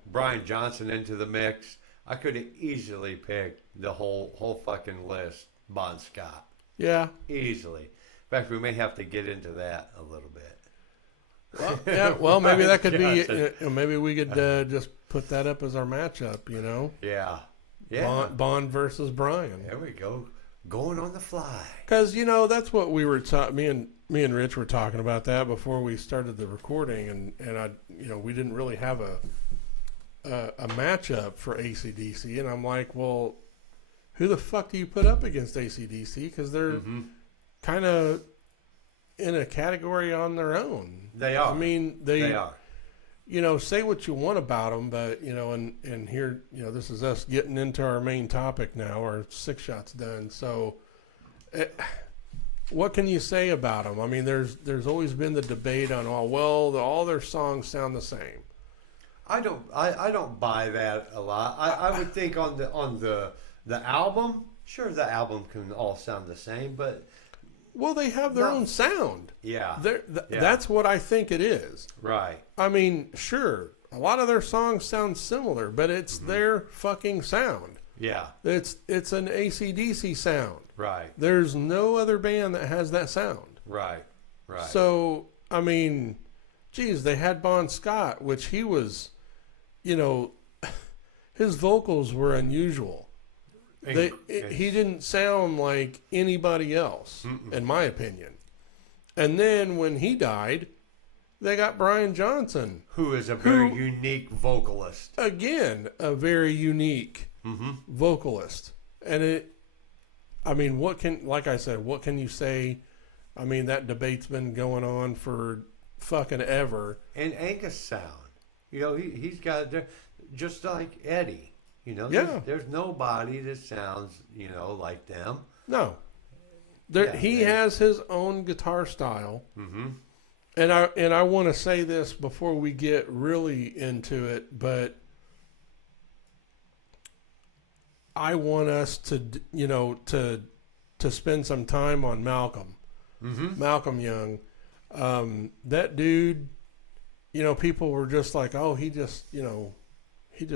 Brian Johnson into the mix, I could have easily picked the whole fucking list. Bon Scott. Yeah. Easily. In fact, we may have to get into that a little bit. Well, yeah. Well, maybe that could be. Maybe we could just put that up as our matchup. Yeah. Yeah. Bond versus Brian. There we go. Going on the fly. Because that's what we were me and Rich were talking about that before we started the recording, and I we didn't really have a matchup for AC/DC, and I'm like, well, who the fuck do you put up against AC/DC? Because they're kind of in a category on their own. They are. I mean, they are. Say what you want about them, but and here, this is us getting into our main topic now. Our 6 shots done. So, what can you say about them? I mean, there's always been the debate on all their songs sound the same. I don't buy that a lot. I would think on the album, sure, the album can all sound the same, but they have their own sound. Yeah. That's what I think it is. Right. I mean, sure, a lot of their songs sound similar, but it's their fucking sound. Yeah. It's an AC/DC sound. Right. There's no other band that has that sound. Right. Right. So, I mean, geez, they had Bon Scott, which he was, his vocals were unusual. He didn't sound like anybody else, in my opinion. And then when he died, they got Brian Johnson, who is a very unique vocalist. Again, a very unique vocalist. And what can you say? I mean, that debate's been going on for fucking ever. And Angus sound, he's got just like Eddie. There's nobody that sounds, like them. No. He has his own guitar style. Mm-hmm. And I want to say this before we get really into it, but I want us to spend some time on Malcolm. Mm-hmm. Malcolm Young. That dude, people were just like, oh, he just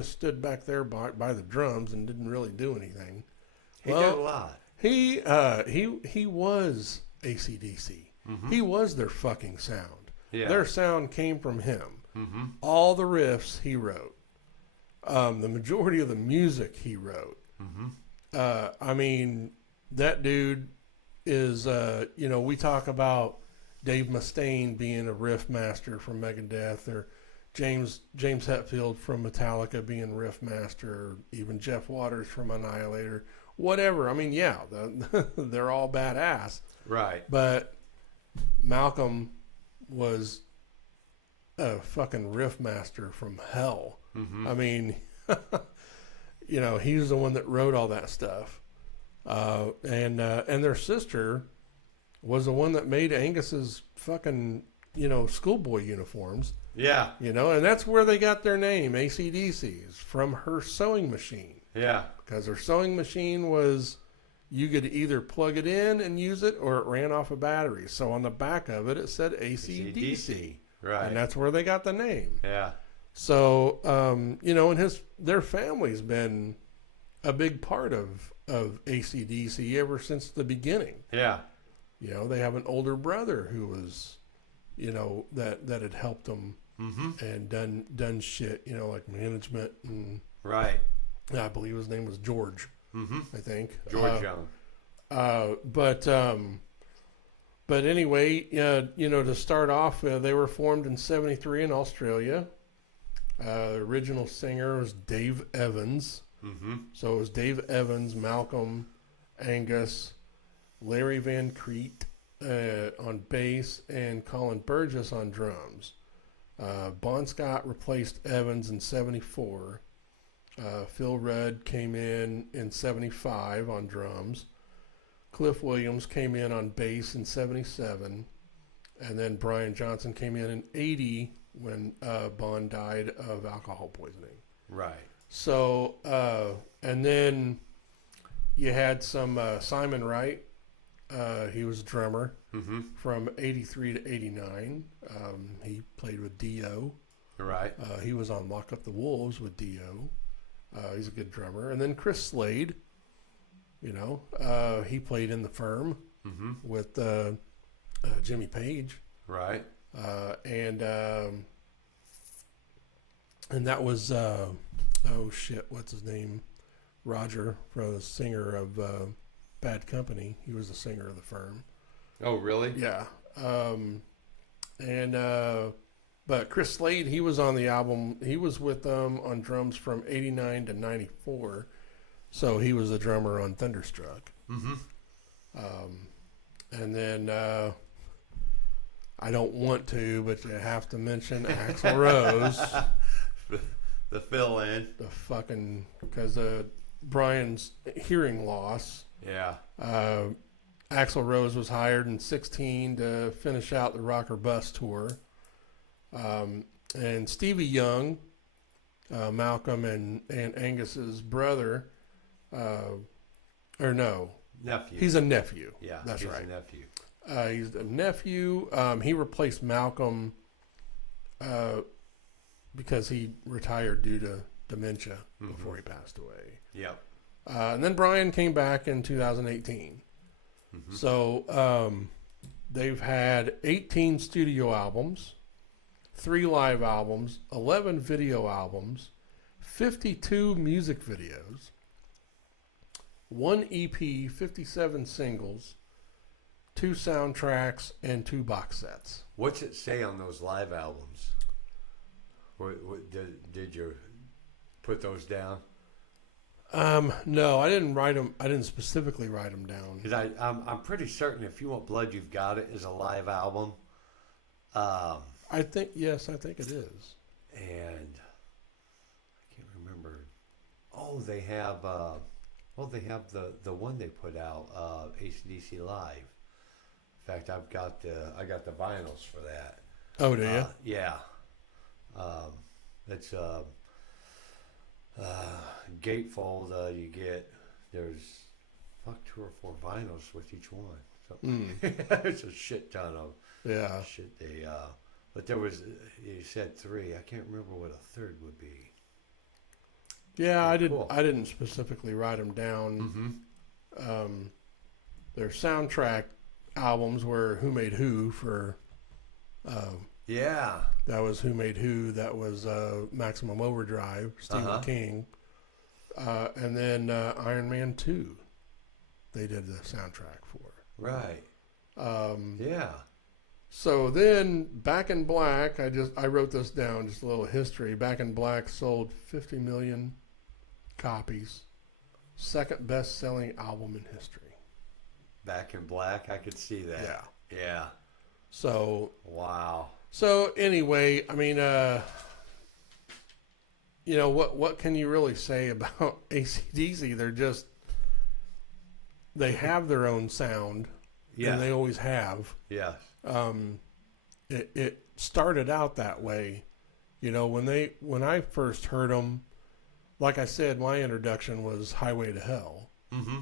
stood back there by the drums and didn't really do anything. He did a lot. He was AC/DC. Mm-hmm. He was their fucking sound. Yeah. Their sound came from him. Mm-hmm. All the riffs he wrote. The majority of the music he wrote. Mm-hmm. I mean, that dude is, we talk about Dave Mustaine being a riff master from Megadeth, or James Hetfield from Metallica being riff master, or even Jeff Waters from Annihilator, whatever. I mean, yeah, they're all badass. Right. But Malcolm was a fucking riff master from hell. Mm-hmm. I mean, he's the one that wrote all that stuff. And their sister was the one that made Angus's fucking, schoolboy uniforms. Yeah. And that's where they got their name, AC/DC, is from her sewing machine. Yeah. Because her sewing machine was, you could either plug it in and use it, or it ran off a battery. So on the back of it, it said AC/DC. Right. And that's where they got the name. Yeah. So, and their family's been a big part of AC/DC ever since the beginning. Yeah. They have an older brother who was, that had helped them and done shit, like management and. Right. I believe his name was George. I think George Young. But anyway, to start off, they were formed in '73 in Australia. The original singer was Dave Evans. Mm-hmm. So it was Dave Evans, Malcolm, Angus, Larry Van Crete on bass, and Colin Burgess on drums. Bon Scott replaced Evans in '74. Phil Rudd came in '75 on drums. Cliff Williams came in on bass in '77. And then Brian Johnson came in '80 when Bon died of alcohol poisoning. Right. So, and then you had some Simon Wright. He was a drummer from '83 to '89. He played with Dio. Right. He was on Lock Up the Wolves with Dio. He's a good drummer. And then Chris Slade, he played in The Firm with Jimmy Page. Right. And that was, what's his name? Roger, the singer of Bad Company. He was the singer of the Firm. Oh, really? Yeah. But Chris Slade, he was on the album. He was with them on drums from 89 to 94. So he was the drummer on Thunderstruck. Mm-hmm. And then I don't want to, but you have to mention Axl Rose. The fill-in. The fucking, because of Brian's hearing loss. Yeah. Axl Rose was hired in 16 to finish out the Rock or Bust tour. And Stevie Young, Malcolm and Angus's brother, Nephew. He's a nephew. Yeah, that's he's right. a nephew. He's a nephew. He replaced Malcolm because he retired due to dementia before he passed away. Yep. And then Brian came back in 2018. Mm-hmm. So they've had 18 studio albums, 3 live albums, 11 video albums, 52 music videos, 1 EP, 57 singles, 2 soundtracks, and 2 box sets. What's it say on those live albums? Did you put those down? No, I didn't write them. I didn't specifically write them down. Because I'm pretty certain If You Want Blood, You've Got It is a live album. I think it is. And I can't remember. Oh, they have. They have the one they put out, AC/DC Live. In fact, I got the vinyls for that. Oh, do you? Yeah. It's gatefold. You get there's 2 or 4 vinyls with each one. So it's a shit ton of shit. They but there was, you said 3. I can't remember what a third would be. Yeah, I Cool. didn't specifically write them down. Mm-hmm. Their soundtrack albums were Who Made Who for. Yeah. That was Who Made Who. That was Maximum Overdrive, Stephen King. And then Iron Man 2, they did the soundtrack for. Right. Yeah. So then Back in Black, I wrote this down, just a little history. Back in Black sold 50 million copies. Second best-selling album in history. Back in Black, I could see that. Yeah. Yeah. So. Wow. So anyway, I mean, what can you really say about AC/DC? They have their own sound, and they always have. Yes. It started out that way, when I first heard them. Like I said, my introduction was Highway to Hell. Mm-hmm.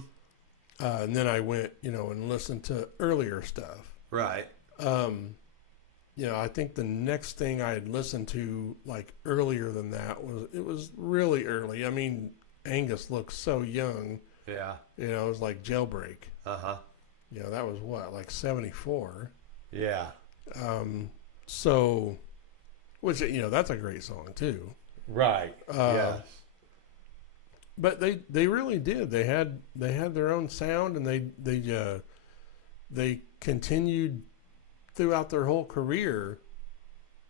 And then I went, and listened to earlier stuff. Right. I think the next thing I had listened to, like, earlier than that was really early. I mean, Angus looked so young. Yeah. It was like Jailbreak. Uh-huh. That was like 74. Yeah. So, which, that's a great song too. Right. Yes. But they really did. They had their own sound, and they continued throughout their whole career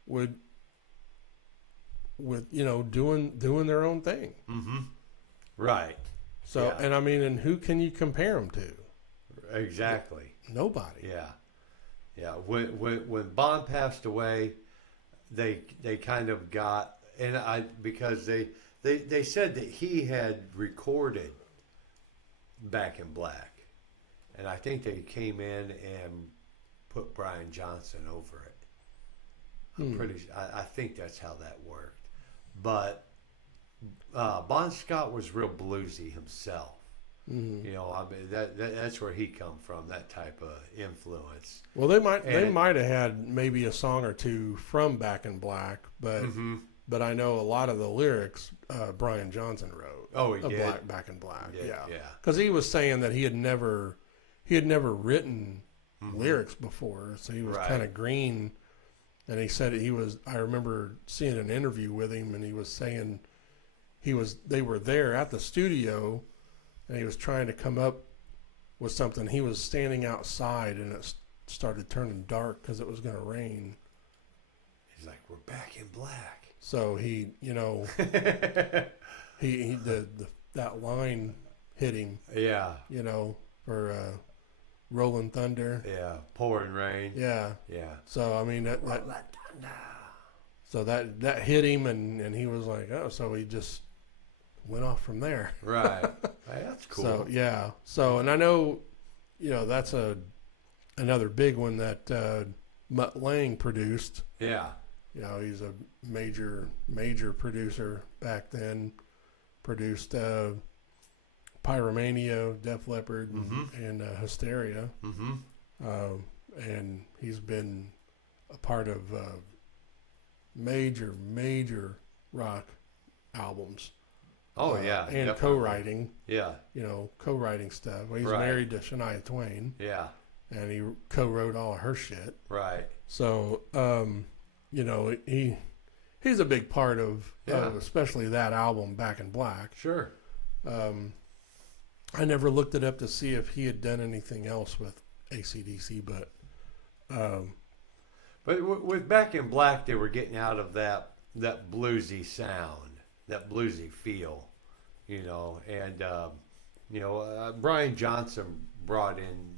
with doing their own thing. Mm-hmm. Right. So, and who can you compare them to? Exactly. Nobody. Yeah. Yeah. When Bond passed away, they kind of got, because they said that he had recorded Back in Black, and I think they came in and put Brian Johnson over it. I think that's how that worked. But Bon Scott was real bluesy himself. Mm-hmm. That's where he come from, that type of influence. Well, they might have had maybe a song or two from Back in Black, but I know a lot of the lyrics Brian Johnson wrote. Oh, he did? Back in Black. Yeah. Because he was saying that he had never written lyrics before, so he was kind of green. And he said I remember seeing an interview with him, and he was saying they were there at the studio, and he was trying to come up with something. He was standing outside, and it started turning dark because it was going to rain. He's like, "We're back in black." So he, that line hit him. Yeah. For Rolling Thunder. Yeah, pouring rain. Yeah. Yeah. So I mean that hit him, and he was like, oh, so he just went off from there. Right. Hey, that's cool. So yeah. So, and I know, that's another big one that Mutt Lange produced. Yeah. He's a major producer back then. Produced Pyromania, Def Leppard, and Hysteria. Mm-hmm. And he's been a part of major rock albums. Oh, yeah. And definitely. co-writing. Yeah. Co-writing stuff. Well, he's married to Shania Twain. Yeah. And he co-wrote all of her shit. Right. So, he's a big part of especially that album, Back in Black. Sure. I never looked it up to see if he had done anything else with AC/DC, but with Back in Black, they were getting out of that bluesy sound, that bluesy feel, and Brian Johnson brought in,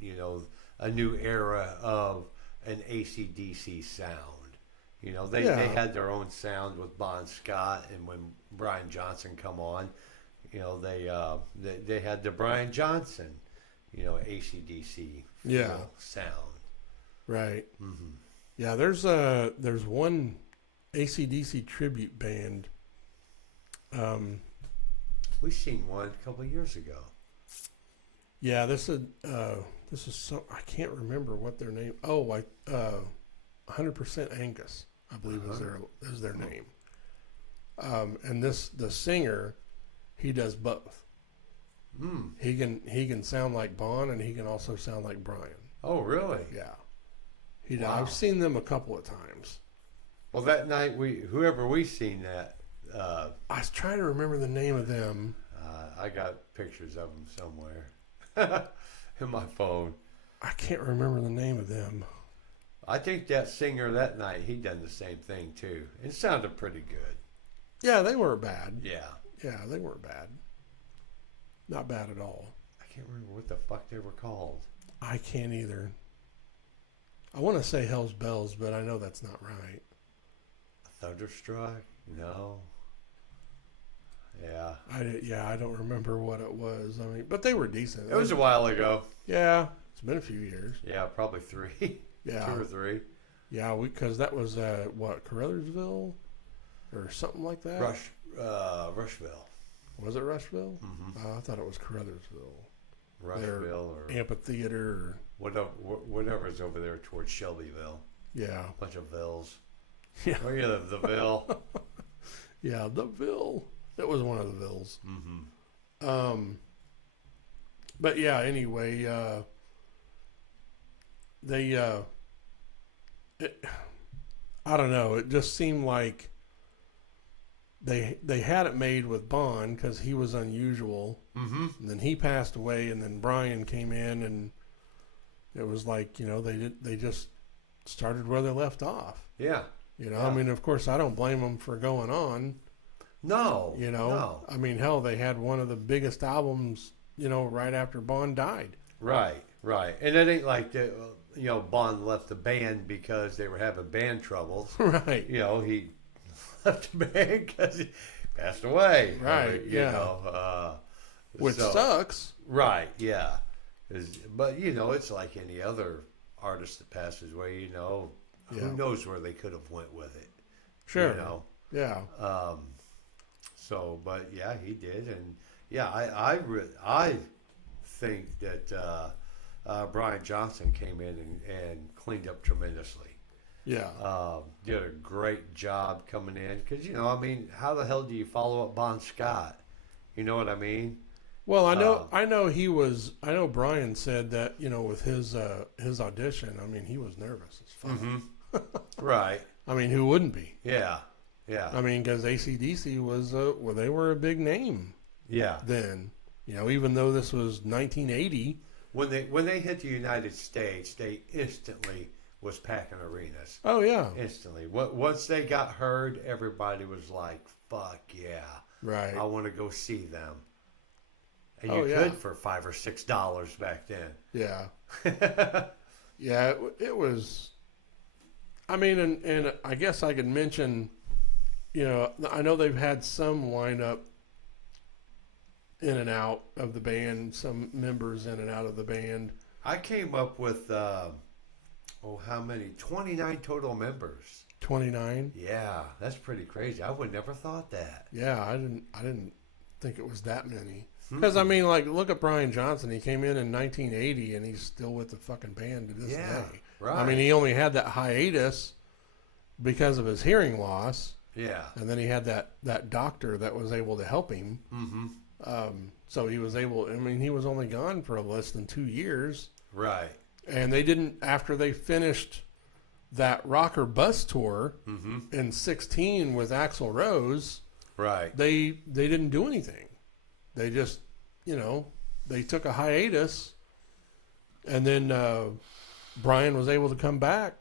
a new era of an AC/DC sound. They had their own sound with Bon Scott, and when Brian Johnson come on, they had the Brian Johnson, AC/DC sound. Right. Mm-hmm. Yeah, there's one AC/DC tribute band. We seen one a couple of years ago. Yeah, this is some, I can't remember what their name. Oh, 100% Angus, I believe is their name. And the singer, he does both. Mm. He can sound like Bon, and he can also sound like Brian. Oh, really? Yeah. Wow. I've seen them a couple of times. Well, that night whoever we seen that. I was trying to remember the name of them. I got pictures of them somewhere in my phone. I can't remember the name of them. I think that singer that night, he done the same thing too. It sounded pretty good. Yeah, they weren't bad. Yeah, they weren't bad. Not bad at all. I can't remember what the fuck they were called. I can't either. I want to say Hell's Bells, but I know that's not right. Thunderstruck? No. Yeah. I don't remember what it was. I mean, but they were decent. It was a while ago. Yeah, it's been a few years. Yeah, probably 3. Yeah. 2 or 3. Yeah, because that was Caruthersville or something like that. Rushville. Was it Rushville? Mm-hmm. I thought it was Caruthersville. Rushville or amphitheater or whatever's over there towards Shelbyville. Yeah. A bunch of vills. Yeah. Oh yeah, the Ville. Yeah, the Ville. It was one of the Villes. Mm-hmm. But yeah, anyway, I don't know. It just seemed like they had it made with Bon because he was unusual. Mm-hmm. And then he passed away, and then Brian came in, and it was like, they just started where they left off. Yeah. I mean, of course, I don't blame them for going on. No. No. I mean, hell, they had one of the biggest albums, right after Bon died. Right. And it ain't like Bon left the band because they were having band troubles. Right. He left the band because he passed away. Right. Which sucks. Right. Yeah. But it's like any other artist that passes away. Who knows where they could have went with it. Sure. Yeah. So, but yeah, he did, and yeah, I think that Brian Johnson came in and cleaned up tremendously. Yeah. Did a great job coming in because I mean, how the hell do you follow up Bon Scott? You know what I mean? Well, I know Brian said that with his audition, I mean, he was nervous as fuck. Mm-hmm. Right. I mean, who wouldn't be? Yeah. Yeah. I mean, because AC/DC was well, they were a big name. Yeah. Then, even though this was 1980. When they hit the United States, they instantly was packing arenas. Oh yeah. Instantly. Once they got heard, everybody was like, "Fuck yeah! Right. I want to go see them." And Oh, you yeah. could for $5 or $6 back then. Yeah. Yeah. It was. I mean, and I guess I could mention, I know they've had some lineup in and out of the band, some members in and out of the band. I came up with how many? 29 total members. 29. Yeah, that's pretty crazy. I would never thought that. Yeah, I didn't think it was that many. Because I mean, like, look at Brian Johnson. He came in 1980, and he's still with the fucking band to this day. Right. I mean, he only had that hiatus because of his hearing loss. Yeah. And then he had that doctor that was able to help him. Mm-hmm. So he was able. I mean, he was only gone for less than 2 years. Right. And they didn't, after they finished that Rocker Bus tour in 16 with Axl Rose. Right. They didn't do anything. They just, they took a hiatus, and then Brian was able to come back,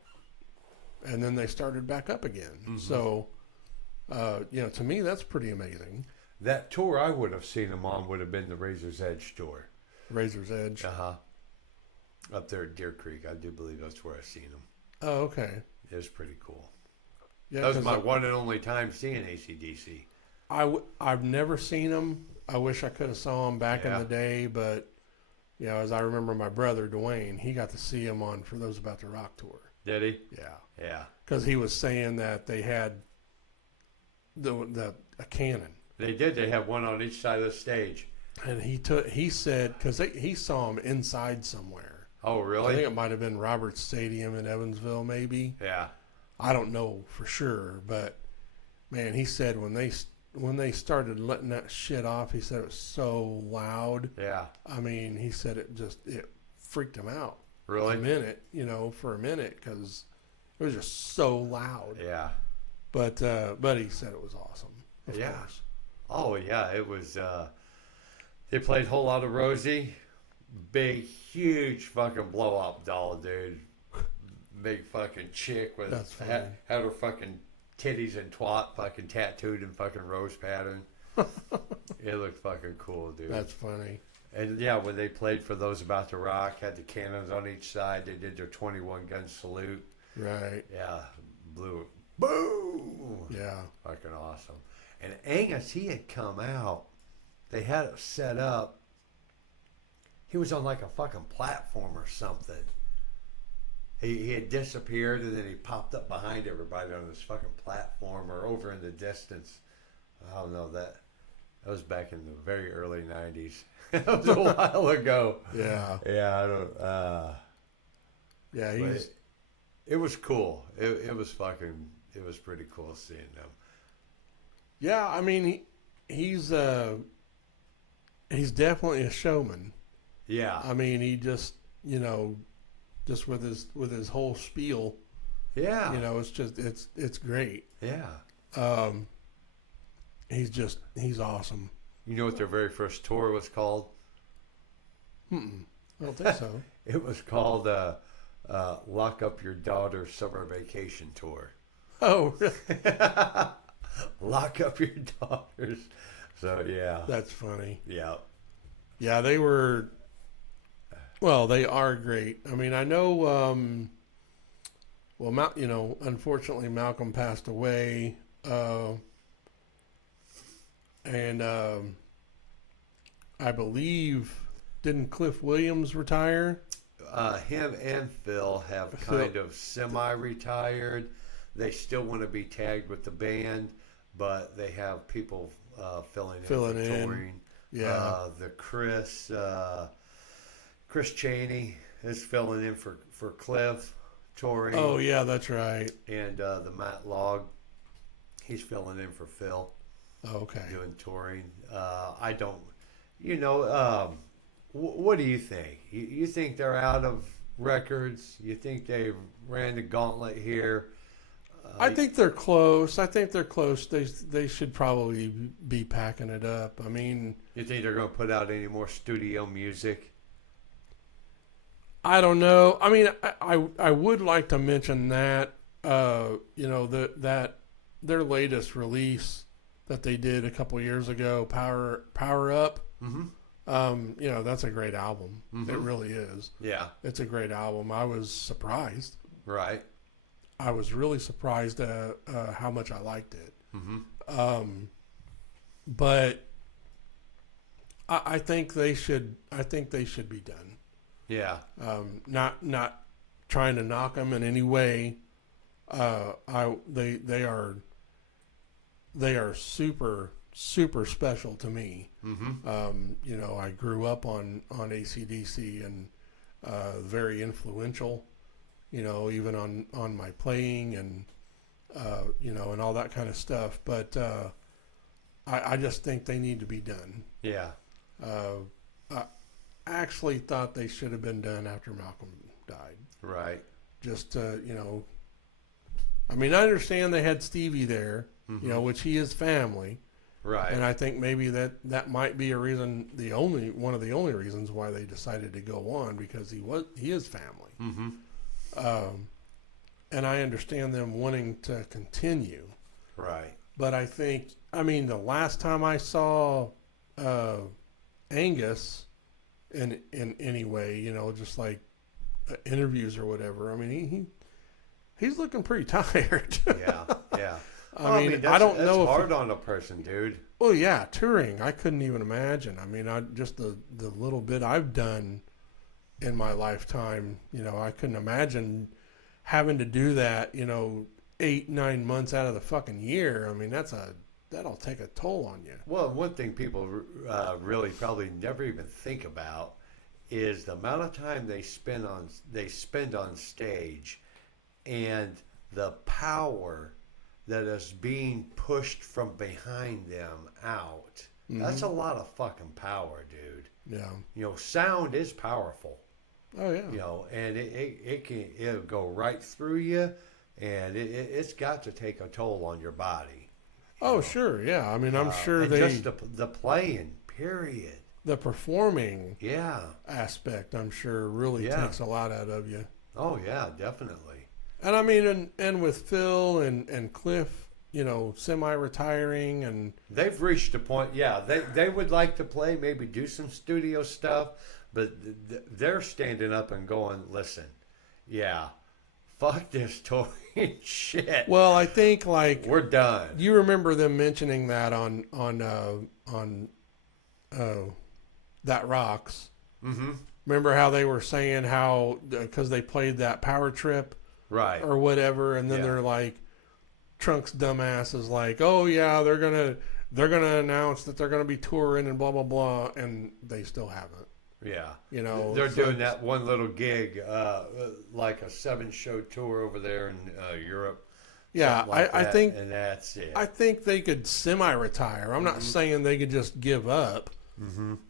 and then they started back up again. Mm-hmm. So, to me, that's pretty amazing. That tour I would have seen them on would have been the Razor's Edge tour. Razor's Edge. Uh-huh. Up there at Deer Creek. I do believe that's where I've seen them. Oh, okay. It was pretty cool. Yeah, that was my one and only time seeing AC/DC. I've never seen them. I wish I could have saw him back in the day, but as I remember, my brother Dwayne, he got to see him on For Those About to Rock tour. Did he? Yeah. Yeah. Because he was saying that they had a cannon. They did. They had one on each side of the stage. And he said, because he saw him inside somewhere. Oh, really? I think it might have been Roberts Stadium in Evansville, maybe. Yeah. I don't know for sure, but man, he said when they started letting that shit off, he said it was so loud. Yeah. I mean, he said it freaked him out. Really? For a minute, because it was just so loud. Yeah. But he said it was awesome. Of course. Oh yeah, it was. They played Whole Lotta Rosie, big, huge fucking blow up doll, dude. Big fucking chick with had her fucking titties and twat fucking tattooed in fucking rose pattern. It looked fucking cool, dude. That's funny. And when they played For Those About to Rock, had the cannons on each side. They did their 21 gun salute. Right. Yeah, blew. Boom. Yeah. Fucking awesome. And Angus, he had come out. They had it set up. He was on like a fucking platform or something. He had disappeared, and then he popped up behind everybody on this fucking platform or over in the distance. I don't know. That was back in the very early 90s. That was a while ago. Yeah. Yeah, I don't... yeah, it was cool. It was pretty cool seeing them. Yeah, I mean, he's definitely a showman. Yeah. I mean, he just, just with his whole spiel. Yeah. It's just it's great. Yeah. He's awesome. You know what their very first tour was called? I don't think so. It was called Lock Up Your Daughter's Summer Vacation Tour. Oh, really? Lock Up Your Daughters. So, yeah. That's funny. Yeah. Yeah, they were... Well, they are great. I mean, I know... unfortunately, Malcolm passed away. And I believe... Didn't Cliff Williams retire? Him and Phil have kind of semi-retired. They still want to be tagged with the band, but they have people filling in. Touring. Yeah. The Chris Chaney is filling in for Cliff touring. Oh yeah, that's right. And the Matt Log, he's filling in for Phil. Oh, okay. Doing touring. I don't. What do you think? You think they're out of records? You think they ran the gauntlet here? I think they're close. They should probably be packing it up. I mean, you think they're going to put out any more studio music? I don't know. I mean, I would like to mention that that their latest release that they did a couple years ago, Power Up. Mm-hmm. That's a great album. Mm-hmm. It really is. Yeah, it's a great album. I was surprised. Right. I was really surprised at how much I liked it. Mm-hmm. But I think they should. I think they should be done. Yeah. Not trying to knock them in any way. They are super special to me. Mm-hmm. I grew up on AC/DC and very influential. Even on my playing and and all that kind of stuff. But I just think they need to be done. Yeah. I actually thought they should have been done after Malcolm died. Right. Just, I mean, I understand they had Stevie there, mm-hmm. Which he is family. Right. And I think maybe that might be a reason, one of the only reasons why they decided to go on, because he is family. Mm-hmm. And I understand them wanting to continue. Right. But I think, the last time I saw Angus in any way, just like interviews or whatever, he's looking pretty tired. Yeah. I don't know if hard on a person, dude. Well, yeah, touring, I couldn't even imagine. Just the little bit I've done in my lifetime, I couldn't imagine having to do that, 8-9 months out of the fucking year. That'll take a toll on you. Well, one thing people really probably never even think about is the amount of time they spend on stage, and the power that is being pushed from behind them out. Mm-hmm. That's a lot of fucking power, dude. Yeah. Sound is powerful. Oh yeah. And it'll go right through you, and it's got to take a toll on your body. Oh sure, yeah. I'm sure just the playing, period. The performing, aspect, I'm sure, really takes a lot out of you. Oh yeah, definitely. And and with Phil and Cliff, semi-retiring, and they've reached a point. Yeah, they would like to play, maybe do some studio stuff. But they're standing up and going, listen, fuck this touring shit. Well, I think we're done. You remember them mentioning that on That Rocks. Mm-hmm. Remember how they were saying how because they played that Power Trip, right, or whatever, and then they're like, Trunk's dumbass is like, oh yeah, they're gonna announce that they're gonna be touring and blah blah blah, and they still haven't. Yeah. They're doing that one little gig, like a 7-show tour over there in Europe. Yeah, I think, and that's it. I think they could semi-retire. I'm not saying they could just give up,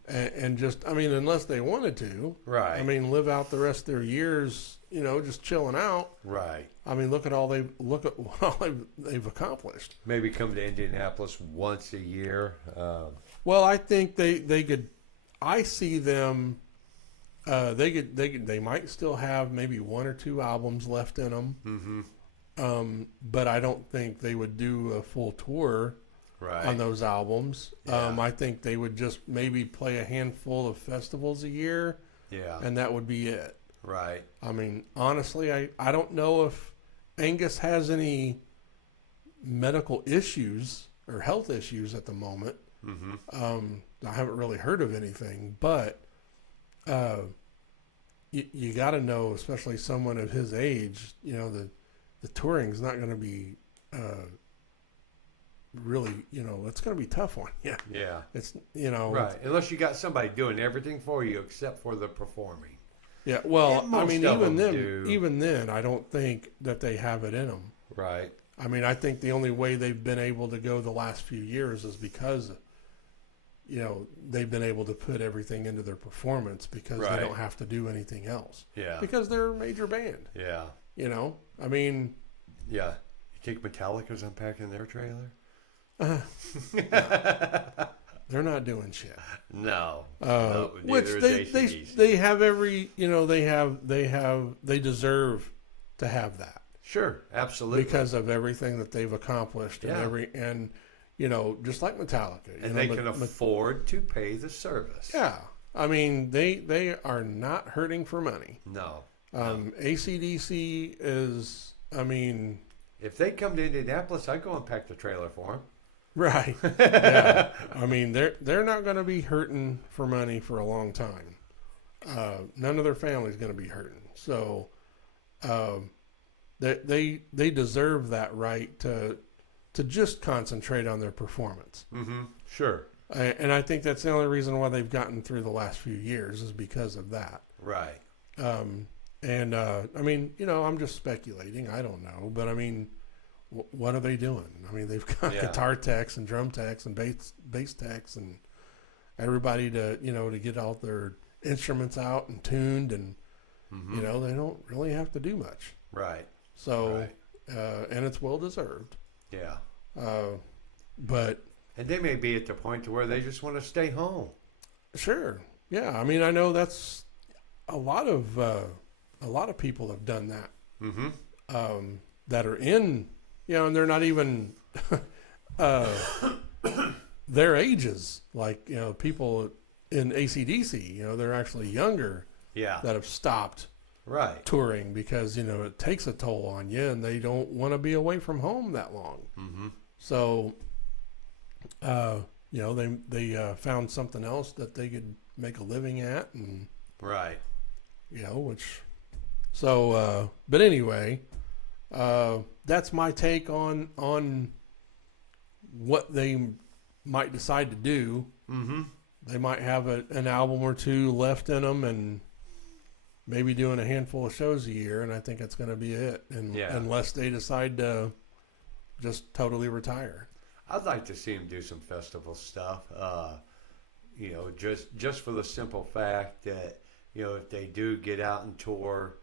and just, unless they wanted to. Right. Live out the rest of their years, just chilling out. Right. Look at what all they've accomplished. Maybe come to Indianapolis once a year. Well, I think they could. I see them. They might still have maybe 1 or 2 albums left in them. Mm-hmm. But I don't think they would do a full tour on those albums. Yeah. I think they would just maybe play a handful of festivals a year. Yeah. And that would be it. Right. Honestly, I don't know if Angus has any medical issues or health issues at the moment. Mm-hmm. I haven't really heard of anything, but you got to know, especially someone of his age, the touring is not going to be really, it's going to be tough on you. Yeah. It's, right. Unless you got somebody doing everything for you except for the performing. Yeah. Well, even then, I don't think that they have it in them. Right. I think the only way they've been able to go the last few years is because they've been able to put everything into their performance because they don't have to do anything else. Yeah. Because they're a major band. Yeah. Yeah. You Think Metallica's unpacking their trailer? No. They're not doing shit. No. Which they have every, they deserve to have that. Sure, absolutely. Because of everything that they've accomplished and just like Metallica. And they can afford to pay the service. Yeah. I mean, they are not hurting for money. No. AC/DC is, if they come to Indianapolis, I'd go and pack the trailer for them. Right. Yeah. I mean, they're not going to be hurting for money for a long time. None of their family's going to be hurting. So, they deserve that right to just concentrate on their performance. Mm-hmm. Sure. And I think that's the only reason why they've gotten through the last few years is because of that. Right. I'm just speculating. I don't know, but what are they doing? They've got guitar techs and drum techs and bass techs and everybody to get all their instruments out and tuned, and they don't really have to do much. Right. So, and it's well deserved. Yeah. And they may be at the point to where they just want to stay home. Sure. Yeah. I know that's a lot of people have done that. Mm-hmm. That are in, and they're not even their ages. Like, people in AC/DC, they're actually younger. Yeah. That have stopped touring because, it takes a toll on you and they don't want to be away from home that long. Mm-hmm. So, they found something else that they could make a living at, and but anyway, that's my take on what they might decide to do. Mm-hmm. They might have an album or two left in them, and maybe doing a handful of shows a year, and I think that's going to be it. And unless they decide to just totally retire. I'd like to see them do some festival stuff. Just for the simple fact that, if they do get out and tour,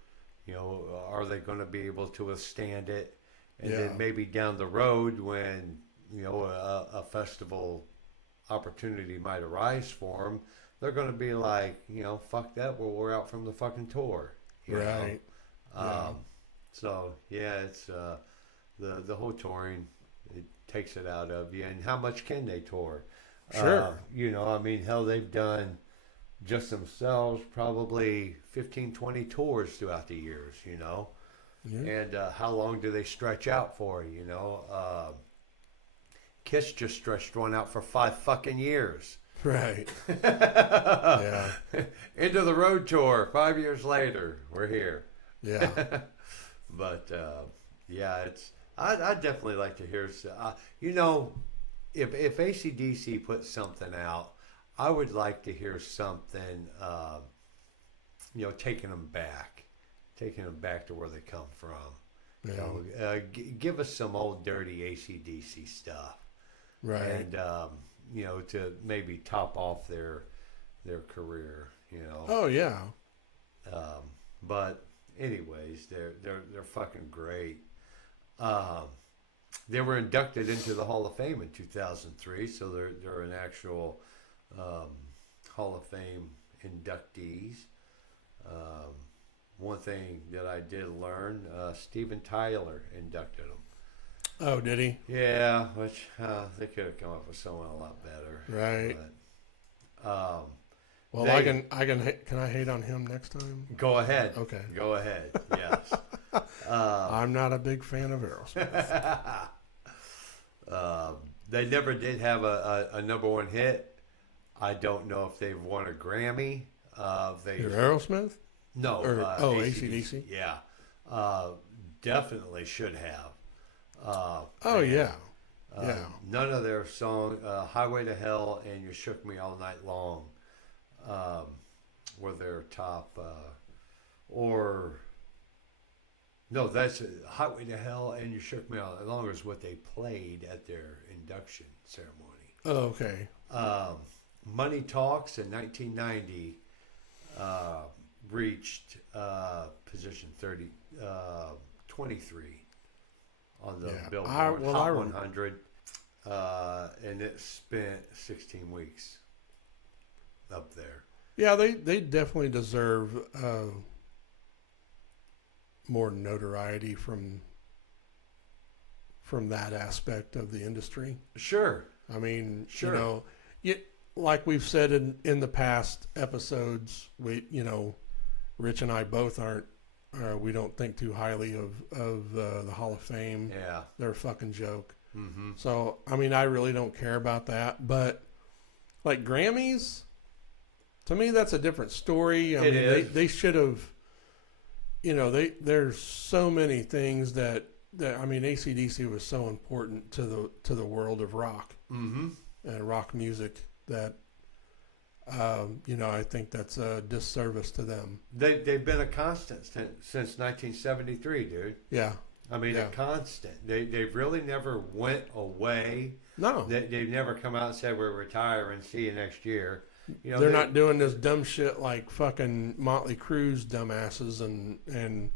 are they going to be able to withstand it? And then maybe down the road when, a festival opportunity might arise for them, they're going to be like, fuck that, we're out from the fucking tour. Right. So, it's the whole touring, it takes it out of you. And how much can they tour? Sure. Hell, they've done just themselves probably 15, 20 tours throughout the years, Yeah. And how long do they stretch out for, Kiss just stretched one out for 5 fucking years. Right. Yeah. Into the road tour 5 years later. We're here. Yeah. But, I'd definitely like to hear, if AC/DC puts something out, I would like to hear something, taking them back to where they come from. Yeah. Give us some old dirty AC/DC stuff. Right. And, to maybe top off their career, Oh, yeah. But anyways, they're fucking great. They were inducted into the Hall of Fame in 2003, so they're an actual Hall of Fame inductees. One thing that I did learn, Steven Tyler inducted them. Oh, did he? Yeah, which they could have come up with someone a lot better. Right. But, well, can I hate on him next time? Go ahead. Okay. Go ahead. Yes. I'm not a big fan of Aerosmith. They never did have a number one hit. I don't know if they've won a Grammy. Aerosmith? No. AC/DC? Yeah. Definitely should have. Yeah. None of their songs, Highway to Hell and You Shook Me All Night Long, were their top, no, that's Highway to Hell and You Shook Me All Night Long is what they played at their induction ceremony. Oh, okay. Money Talks in 1990 reached position 23 on the Billboard Hot 100, and it spent 16 weeks up there. Yeah, they definitely deserve more notoriety from that aspect of the industry. Sure. I mean, sure. Like we've said in the past episodes, Rich and I both aren't. We don't think too highly of the Hall of Fame. Yeah, they're a fucking joke. Mm-hmm. So I mean, I really don't care about that. But like Grammys, to me, that's a different story. I mean, they should have. There's so many things that I mean, AC/DC was so important to the world of rock and rock music that. I think that's a disservice to them. They've been a constant since 1973, dude. Yeah. I mean, a constant. They've really never went away. No. They've never come out and said, we're retiring, see you next year. They're not doing this dumb shit like fucking Motley Crue's dumbasses and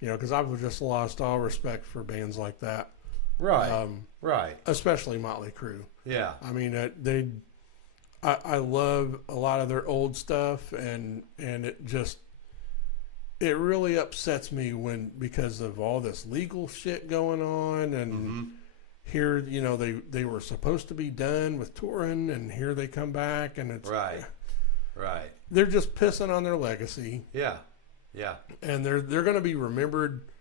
because I've just lost all respect for bands like that. Right. Right. Especially Motley Crue. Yeah. I mean, I love a lot of their old stuff, and it really upsets me because of all this legal shit going on, and here they were supposed to be done with touring, and here they come back, and it's right. They're just pissing on their legacy. Yeah, and they're going to be remembered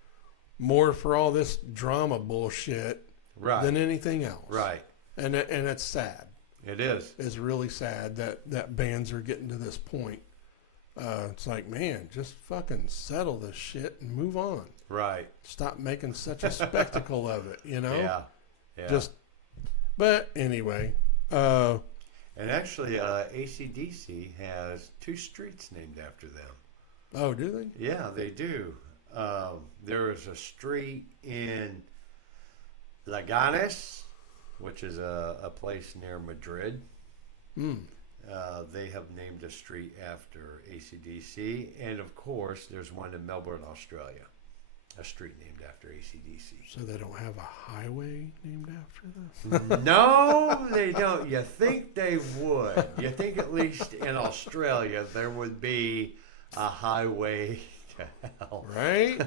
more for all this drama bullshit than anything else. Right, and it's sad. It is. It's really sad that bands are getting to this point. It's like, man, just fucking settle this shit and move on. Right. Stop making such a spectacle of it, Yeah. But anyway. And actually, AC/DC has 2 streets named after them. Oh, do they? Yeah, they do. There is a street in Leganés, which is a place near Madrid. They have named a street after AC/DC. And, of course, there's one in Melbourne, Australia, a street named after AC/DC. So they don't have a highway named after this? No, they don't. You think they would. You think at least in Australia there would be a highway to hell. Right?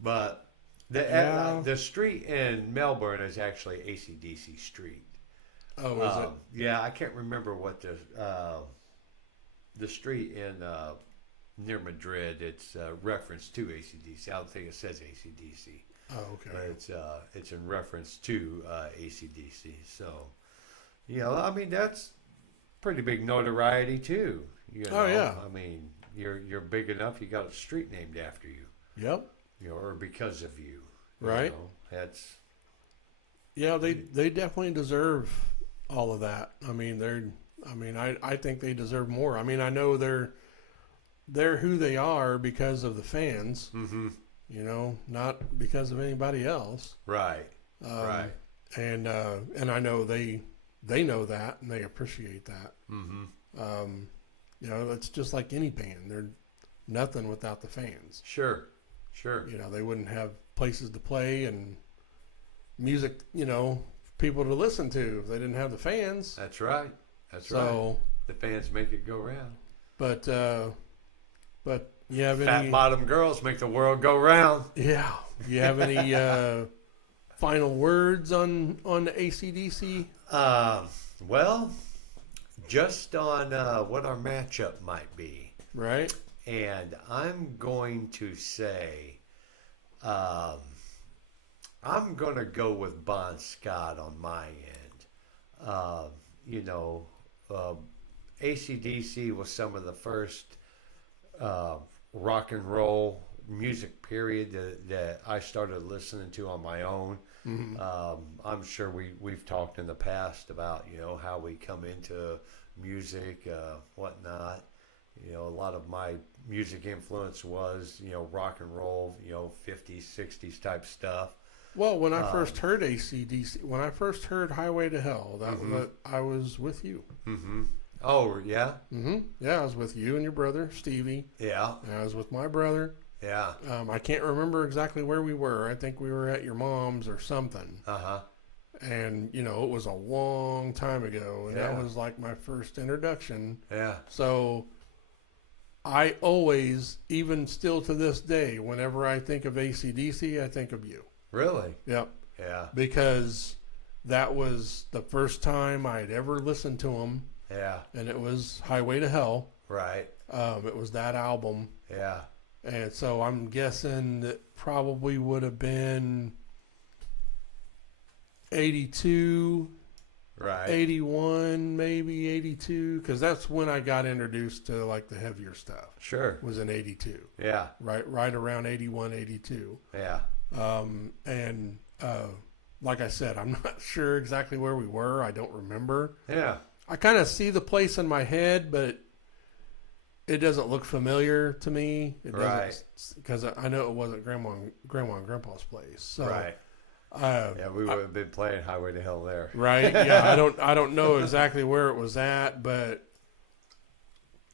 But... The street in Melbourne is actually AC/DC Street. Oh, is it? Yeah, I can't remember what the street in near Madrid. It's reference to AC/DC. I don't think it says AC/DC. Oh, okay. But it's in reference to AC/DC. So, I mean that's pretty big notoriety too. Oh yeah. I mean, you're big enough. You got a street named after you. Yep. Or because of you. Right. That's. Yeah, they definitely deserve all of that. I mean, I think they deserve more. I mean, I know they're who they are because of the fans. Mm-hmm. Not because of anybody else. Right. Right. And I know they know that and they appreciate that. Mm-hmm. It's just like any band. They're nothing without the fans. Sure. They wouldn't have places to play and music, people to listen to if they didn't have the fans. That's right. So the fans make it go round. But you have any fat bottom girls make the world go round? Yeah. You have any final words on AC/DC? Well, just on what our matchup might be. Right. And I'm going to say, I'm going to go with Bon Scott on my end. AC/DC was some of the first rock and roll music period that I started listening to on my own. Mm-hmm. I'm sure we've talked in the past about, how we come into music, whatnot. A lot of my music influence was, rock and roll, 50s, 60s type stuff. Well, when I first heard AC/DC, when I first heard Highway to Hell, I was with you. Mm-hmm. Oh, yeah? Mm-hmm. Yeah, I was with you and your brother, Stevie. Yeah. And I was with my brother. Yeah. I can't remember exactly where we were. I think we were at your mom's or something. Uh-huh. And, you know, it was a long time ago. And that was like my first introduction. Yeah. So I always, even still to this day, whenever I think of AC/DC, I think of you. Really? Yep. Yeah. Because that was the first time I'd ever listened to them. Yeah. And it was Highway to Hell. Right. It was that album. Yeah. And so I'm guessing that probably would have been 82, right, 81, maybe 82, because that's when I got introduced to like the heavier stuff. Sure. Was in 82. Yeah. Right around 81, 82. Yeah. And like I said, I'm not sure exactly where we were. I don't remember. Yeah. I kind of see the place in my head, but it doesn't look familiar to me. It doesn't, right. Because I know it wasn't Grandma and Grandpa's place. So, right. Yeah, we would have been playing Highway to Hell there. Right. Yeah. I don't know exactly where it was at, but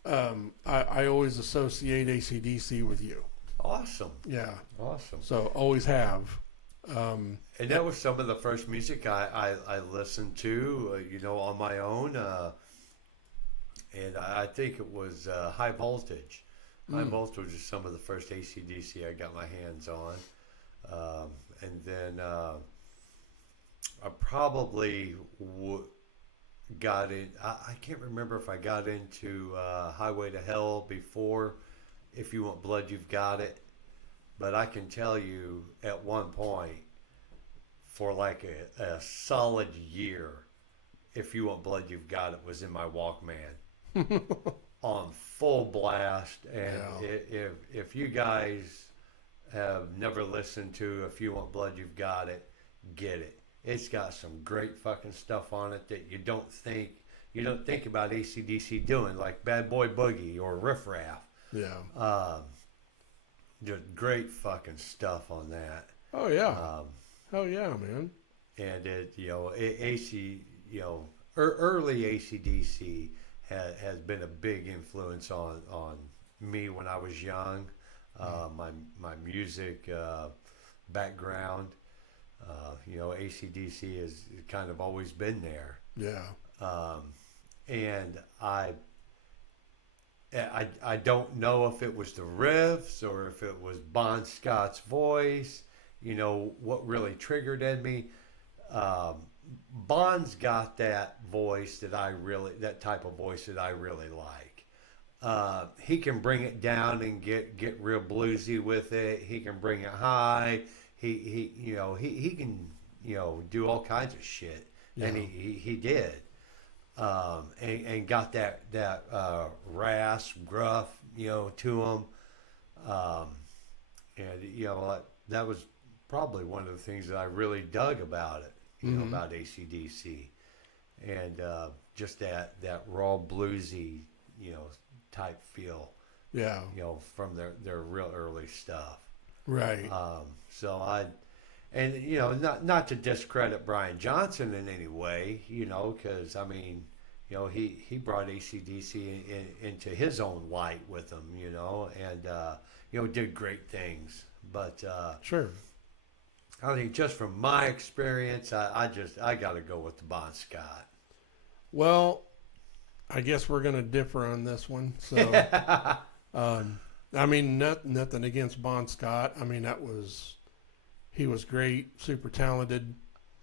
I always associate AC/DC with you. Awesome. Yeah. Awesome. So always have. And that was some of the first music I listened to, you know, on my own. And I think it was High Voltage. High Voltage was some of the first AC/DC I got my hands on. And then I probably got in. I can't remember if I got into Highway to Hell before If You Want Blood, You've Got It. But I can tell you at one point, for like a solid year, If You Want Blood, You've Got It was in my Walkman on full blast. And if you guys have never listened to If You Want Blood, You've Got It, get it. It's got some great fucking stuff on it that you don't think about AC/DC doing, like Bad Boy Boogie or Riff Raff. Yeah. Just great fucking stuff on that. Oh yeah. Oh yeah, man. And it, you know, AC, you know, early AC/DC has been a big influence on me when I was young. My music background, you know, AC/DC has kind of always been there. Yeah. And I don't know if it was the riffs or if it was Bon Scott's voice, you know, what really triggered in me. Bon's got that voice that type of voice that I really like. He can bring it down and get real bluesy with it. He can bring it high. He can, you know, do all kinds of shit. Yeah. And he did. And got that rasp, gruff, you know, to him. And, you know, that was probably one of the things that I really dug about it, you know, about AC/DC. And just that raw bluesy, you know, type feel. Yeah. You know, from their real early stuff. Right. And, you know, not to discredit Brian Johnson in any way, you know, because, I mean, you know, he brought AC/DC into his own light with him, you know, and, you know, did great things. But sure. I think just from my experience, I got to go with the Bon Scott. Well, I guess we're going to differ on this one. So, I mean, nothing against Bon Scott. I mean, he was great, super talented.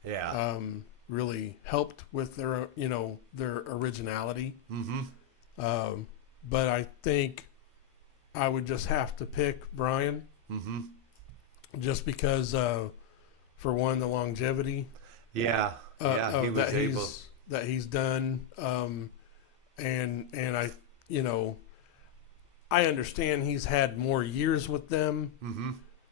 Yeah. Really helped with their originality. Mm-hmm. But I think I would just have to pick Brian. Mm-hmm. Just because, for one, the longevity. Yeah. He was able that he's done. And I, you know, I understand he's had more years with them. Mm-hmm.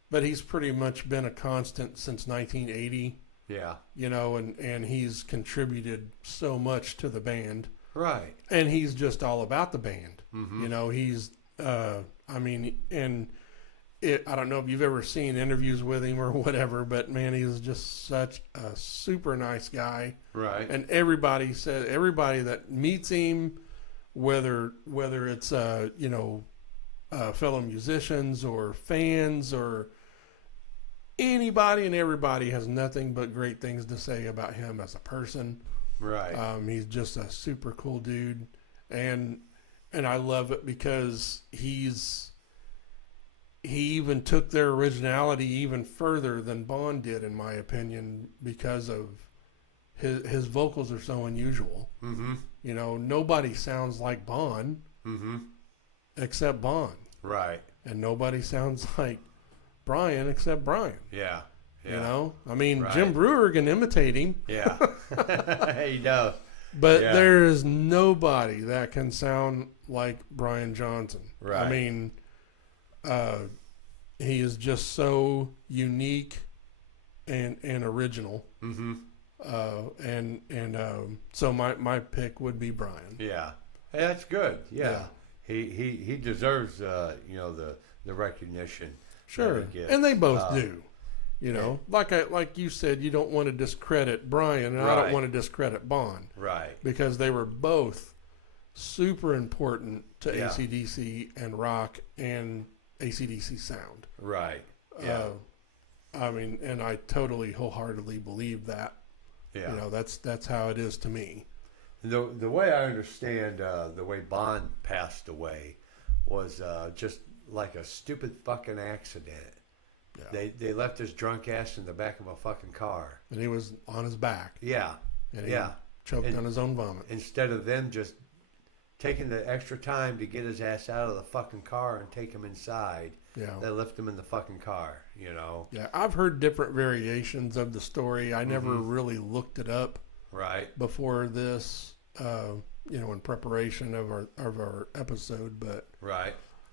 But he's pretty much been a constant since 1980. Yeah. You know, and he's contributed so much to the band. Right. And he's just all about the band. Mm-hmm. You know, he's, I mean, I don't know if you've ever seen interviews with him or whatever, but man, he's just such a super nice guy. Right. And everybody that meets him, whether it's, you know, fellow musicians or fans or anybody and everybody has nothing but great things to say about him as a person. Right. He's just a super cool dude, and I love it because he even took their originality even further than Bond did, in my opinion, because of his vocals are so unusual. Mm-hmm. You know, nobody sounds like Bond mm-hmm. except Bond. Right. And nobody sounds like Brian except Brian. Yeah. You know? I mean, right. Jim Brewer can imitate him. Yeah. He does. But there is nobody that can sound like Brian Johnson. Right. I mean, he is just so unique and original. Mm-hmm. So my pick would be Brian. Yeah. Hey, that's good. Yeah. He deserves the recognition. Sure. And they both do. You know, like you said, you don't want to discredit Brian, and I don't want to discredit Bond. Right. Because they were both super important to AC/DC and rock and AC/DC sound. Right. Yeah. I mean, and I totally wholeheartedly believe that. Yeah. You know, that's how it is to me. The way I understand the way Bond passed away was just like a stupid fucking accident. Yeah. They left his drunk ass in the back of a fucking car. And he was on his back. Yeah. And he choked on his own vomit. Instead of them just taking the extra time to get his ass out of the fucking car and take him inside, they left him in the fucking car, you know. Yeah, I've heard different variations of the story. I never really looked it up before this, in preparation of our episode. But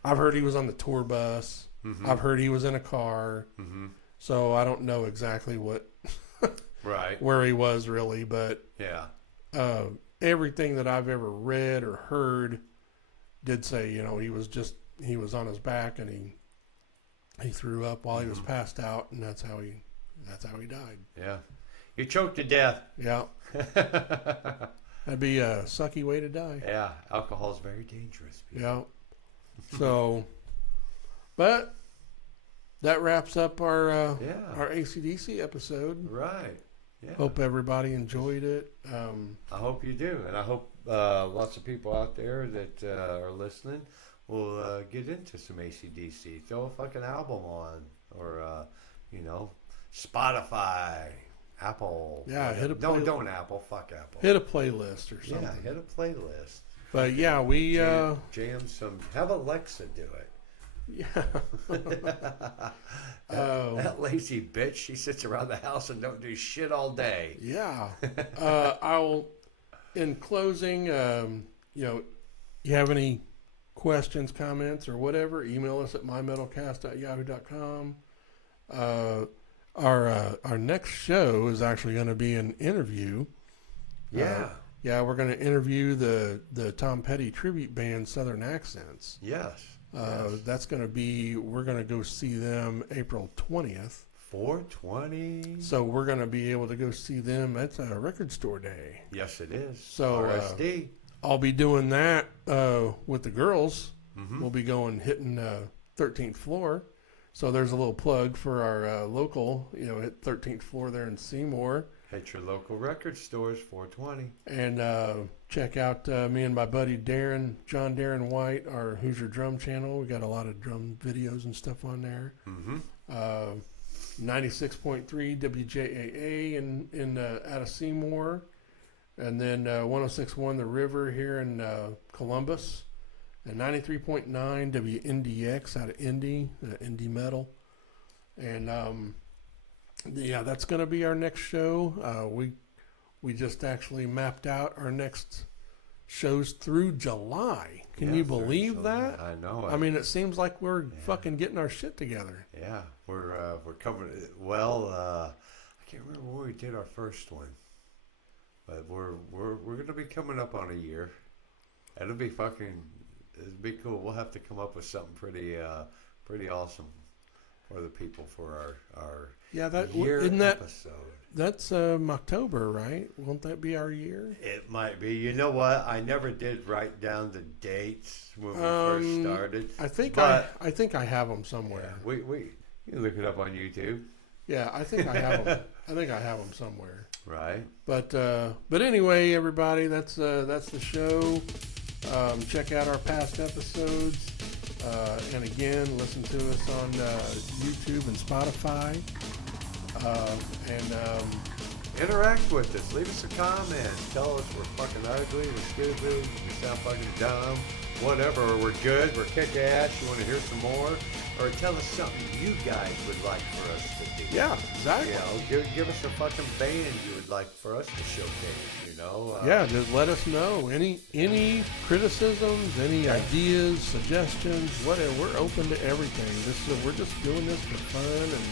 I've heard he was on the tour bus. Mm-hmm. I've heard he was in a car. Mm-hmm. So I don't know exactly what where he was really, but everything that I've ever read or heard did say, he was on his back and he threw up while he was passed out, and that's how he died. Yeah. You choked to death. Yeah. That'd be a sucky way to die. Yeah. Alcohol's very dangerous. People. Yeah. So, but that wraps up our AC/DC episode. Right. Yeah. Hope everybody enjoyed it. I hope you do, and I hope lots of people out there that are listening will get into some AC/DC. Throw a fucking album on, or Spotify, Apple. Yeah, hit a don't Apple. Fuck Apple. Hit a playlist or something. Yeah, hit a playlist. But yeah, we jam some. Have Alexa do it. Yeah. That lazy bitch. She sits around the house and don't do shit all day. Yeah. I'll. In closing, you have any questions, comments, or whatever? Email us at mymetalcast@yahoo.com. Our next show is actually going to be an interview. Yeah. We're going to interview the Tom Petty tribute band Southern Accents. Yes. That's going to be, we're going to go see them April 20th. 420. So we're going to be able to go see them. It's a record store day. Yes, it is. So RSD. I'll be doing that with the girls. Mm-hmm. We'll be hitting 13th floor. So there's a little plug for our local, hit 13th floor there in Seymour. Hit your local record stores, 420. And check out me and my buddy John Darren White, our Hoosier Drum channel. We got a lot of drum videos and stuff on there. Mm-hmm. 96.3 WJAA in out of Seymour, and then 106.1 The River here in Columbus, and 93.9 WNDX out of Indy, Indy Metal, and that's going to be our next show. We just actually mapped out our next shows through July. Can you believe that? I know. I mean, it seems like we're fucking getting our shit together. Yeah, we're coming. Well, I can't remember where we did our first one, but we're going to be coming up on a year. It'd be cool. We'll have to come up with something pretty awesome for the people for our year episode. That's October, right? Won't that be our year? It might be. You know what? I never did write down the dates when we first started. I think I have them somewhere. Yeah, you can look it up on YouTube. Yeah, I think I have them. I think I have them somewhere. Right. But anyway, everybody, that's the show. Check out our past episodes, and again, listen to us on YouTube and Spotify. Interact with us. Leave us a comment. Tell us we're fucking ugly, we're stupid, we sound fucking dumb, whatever. We're good, we're kick ass. You want to hear some more? Or tell us something you guys would like for us to do. Yeah, exactly. You know, give us a fucking band you would like for us to showcase. You know. Yeah, just let us know any criticisms, any ideas, suggestions, whatever. We're open to everything. We're just doing this for fun and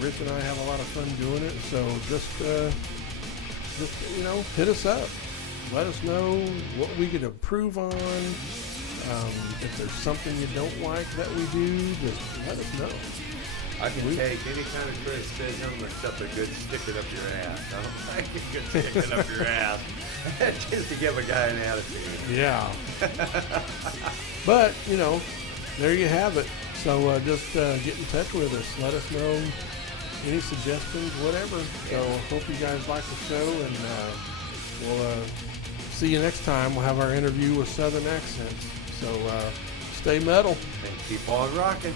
Rich and I have a lot of fun doing it. So just hit us up. Let us know what we could improve on. If there's something you don't like that we do, just let us know. I can take any kind of criticism except a good sticking up your ass. I don't like a good sticking up your ass just to give a guy an attitude. Yeah. But, there you have it. So just get in touch with us. Let us know any suggestions, whatever. So hope you guys like the show, and we'll see you next time. We'll have our interview with Southern accents. So stay metal. And keep on rocking.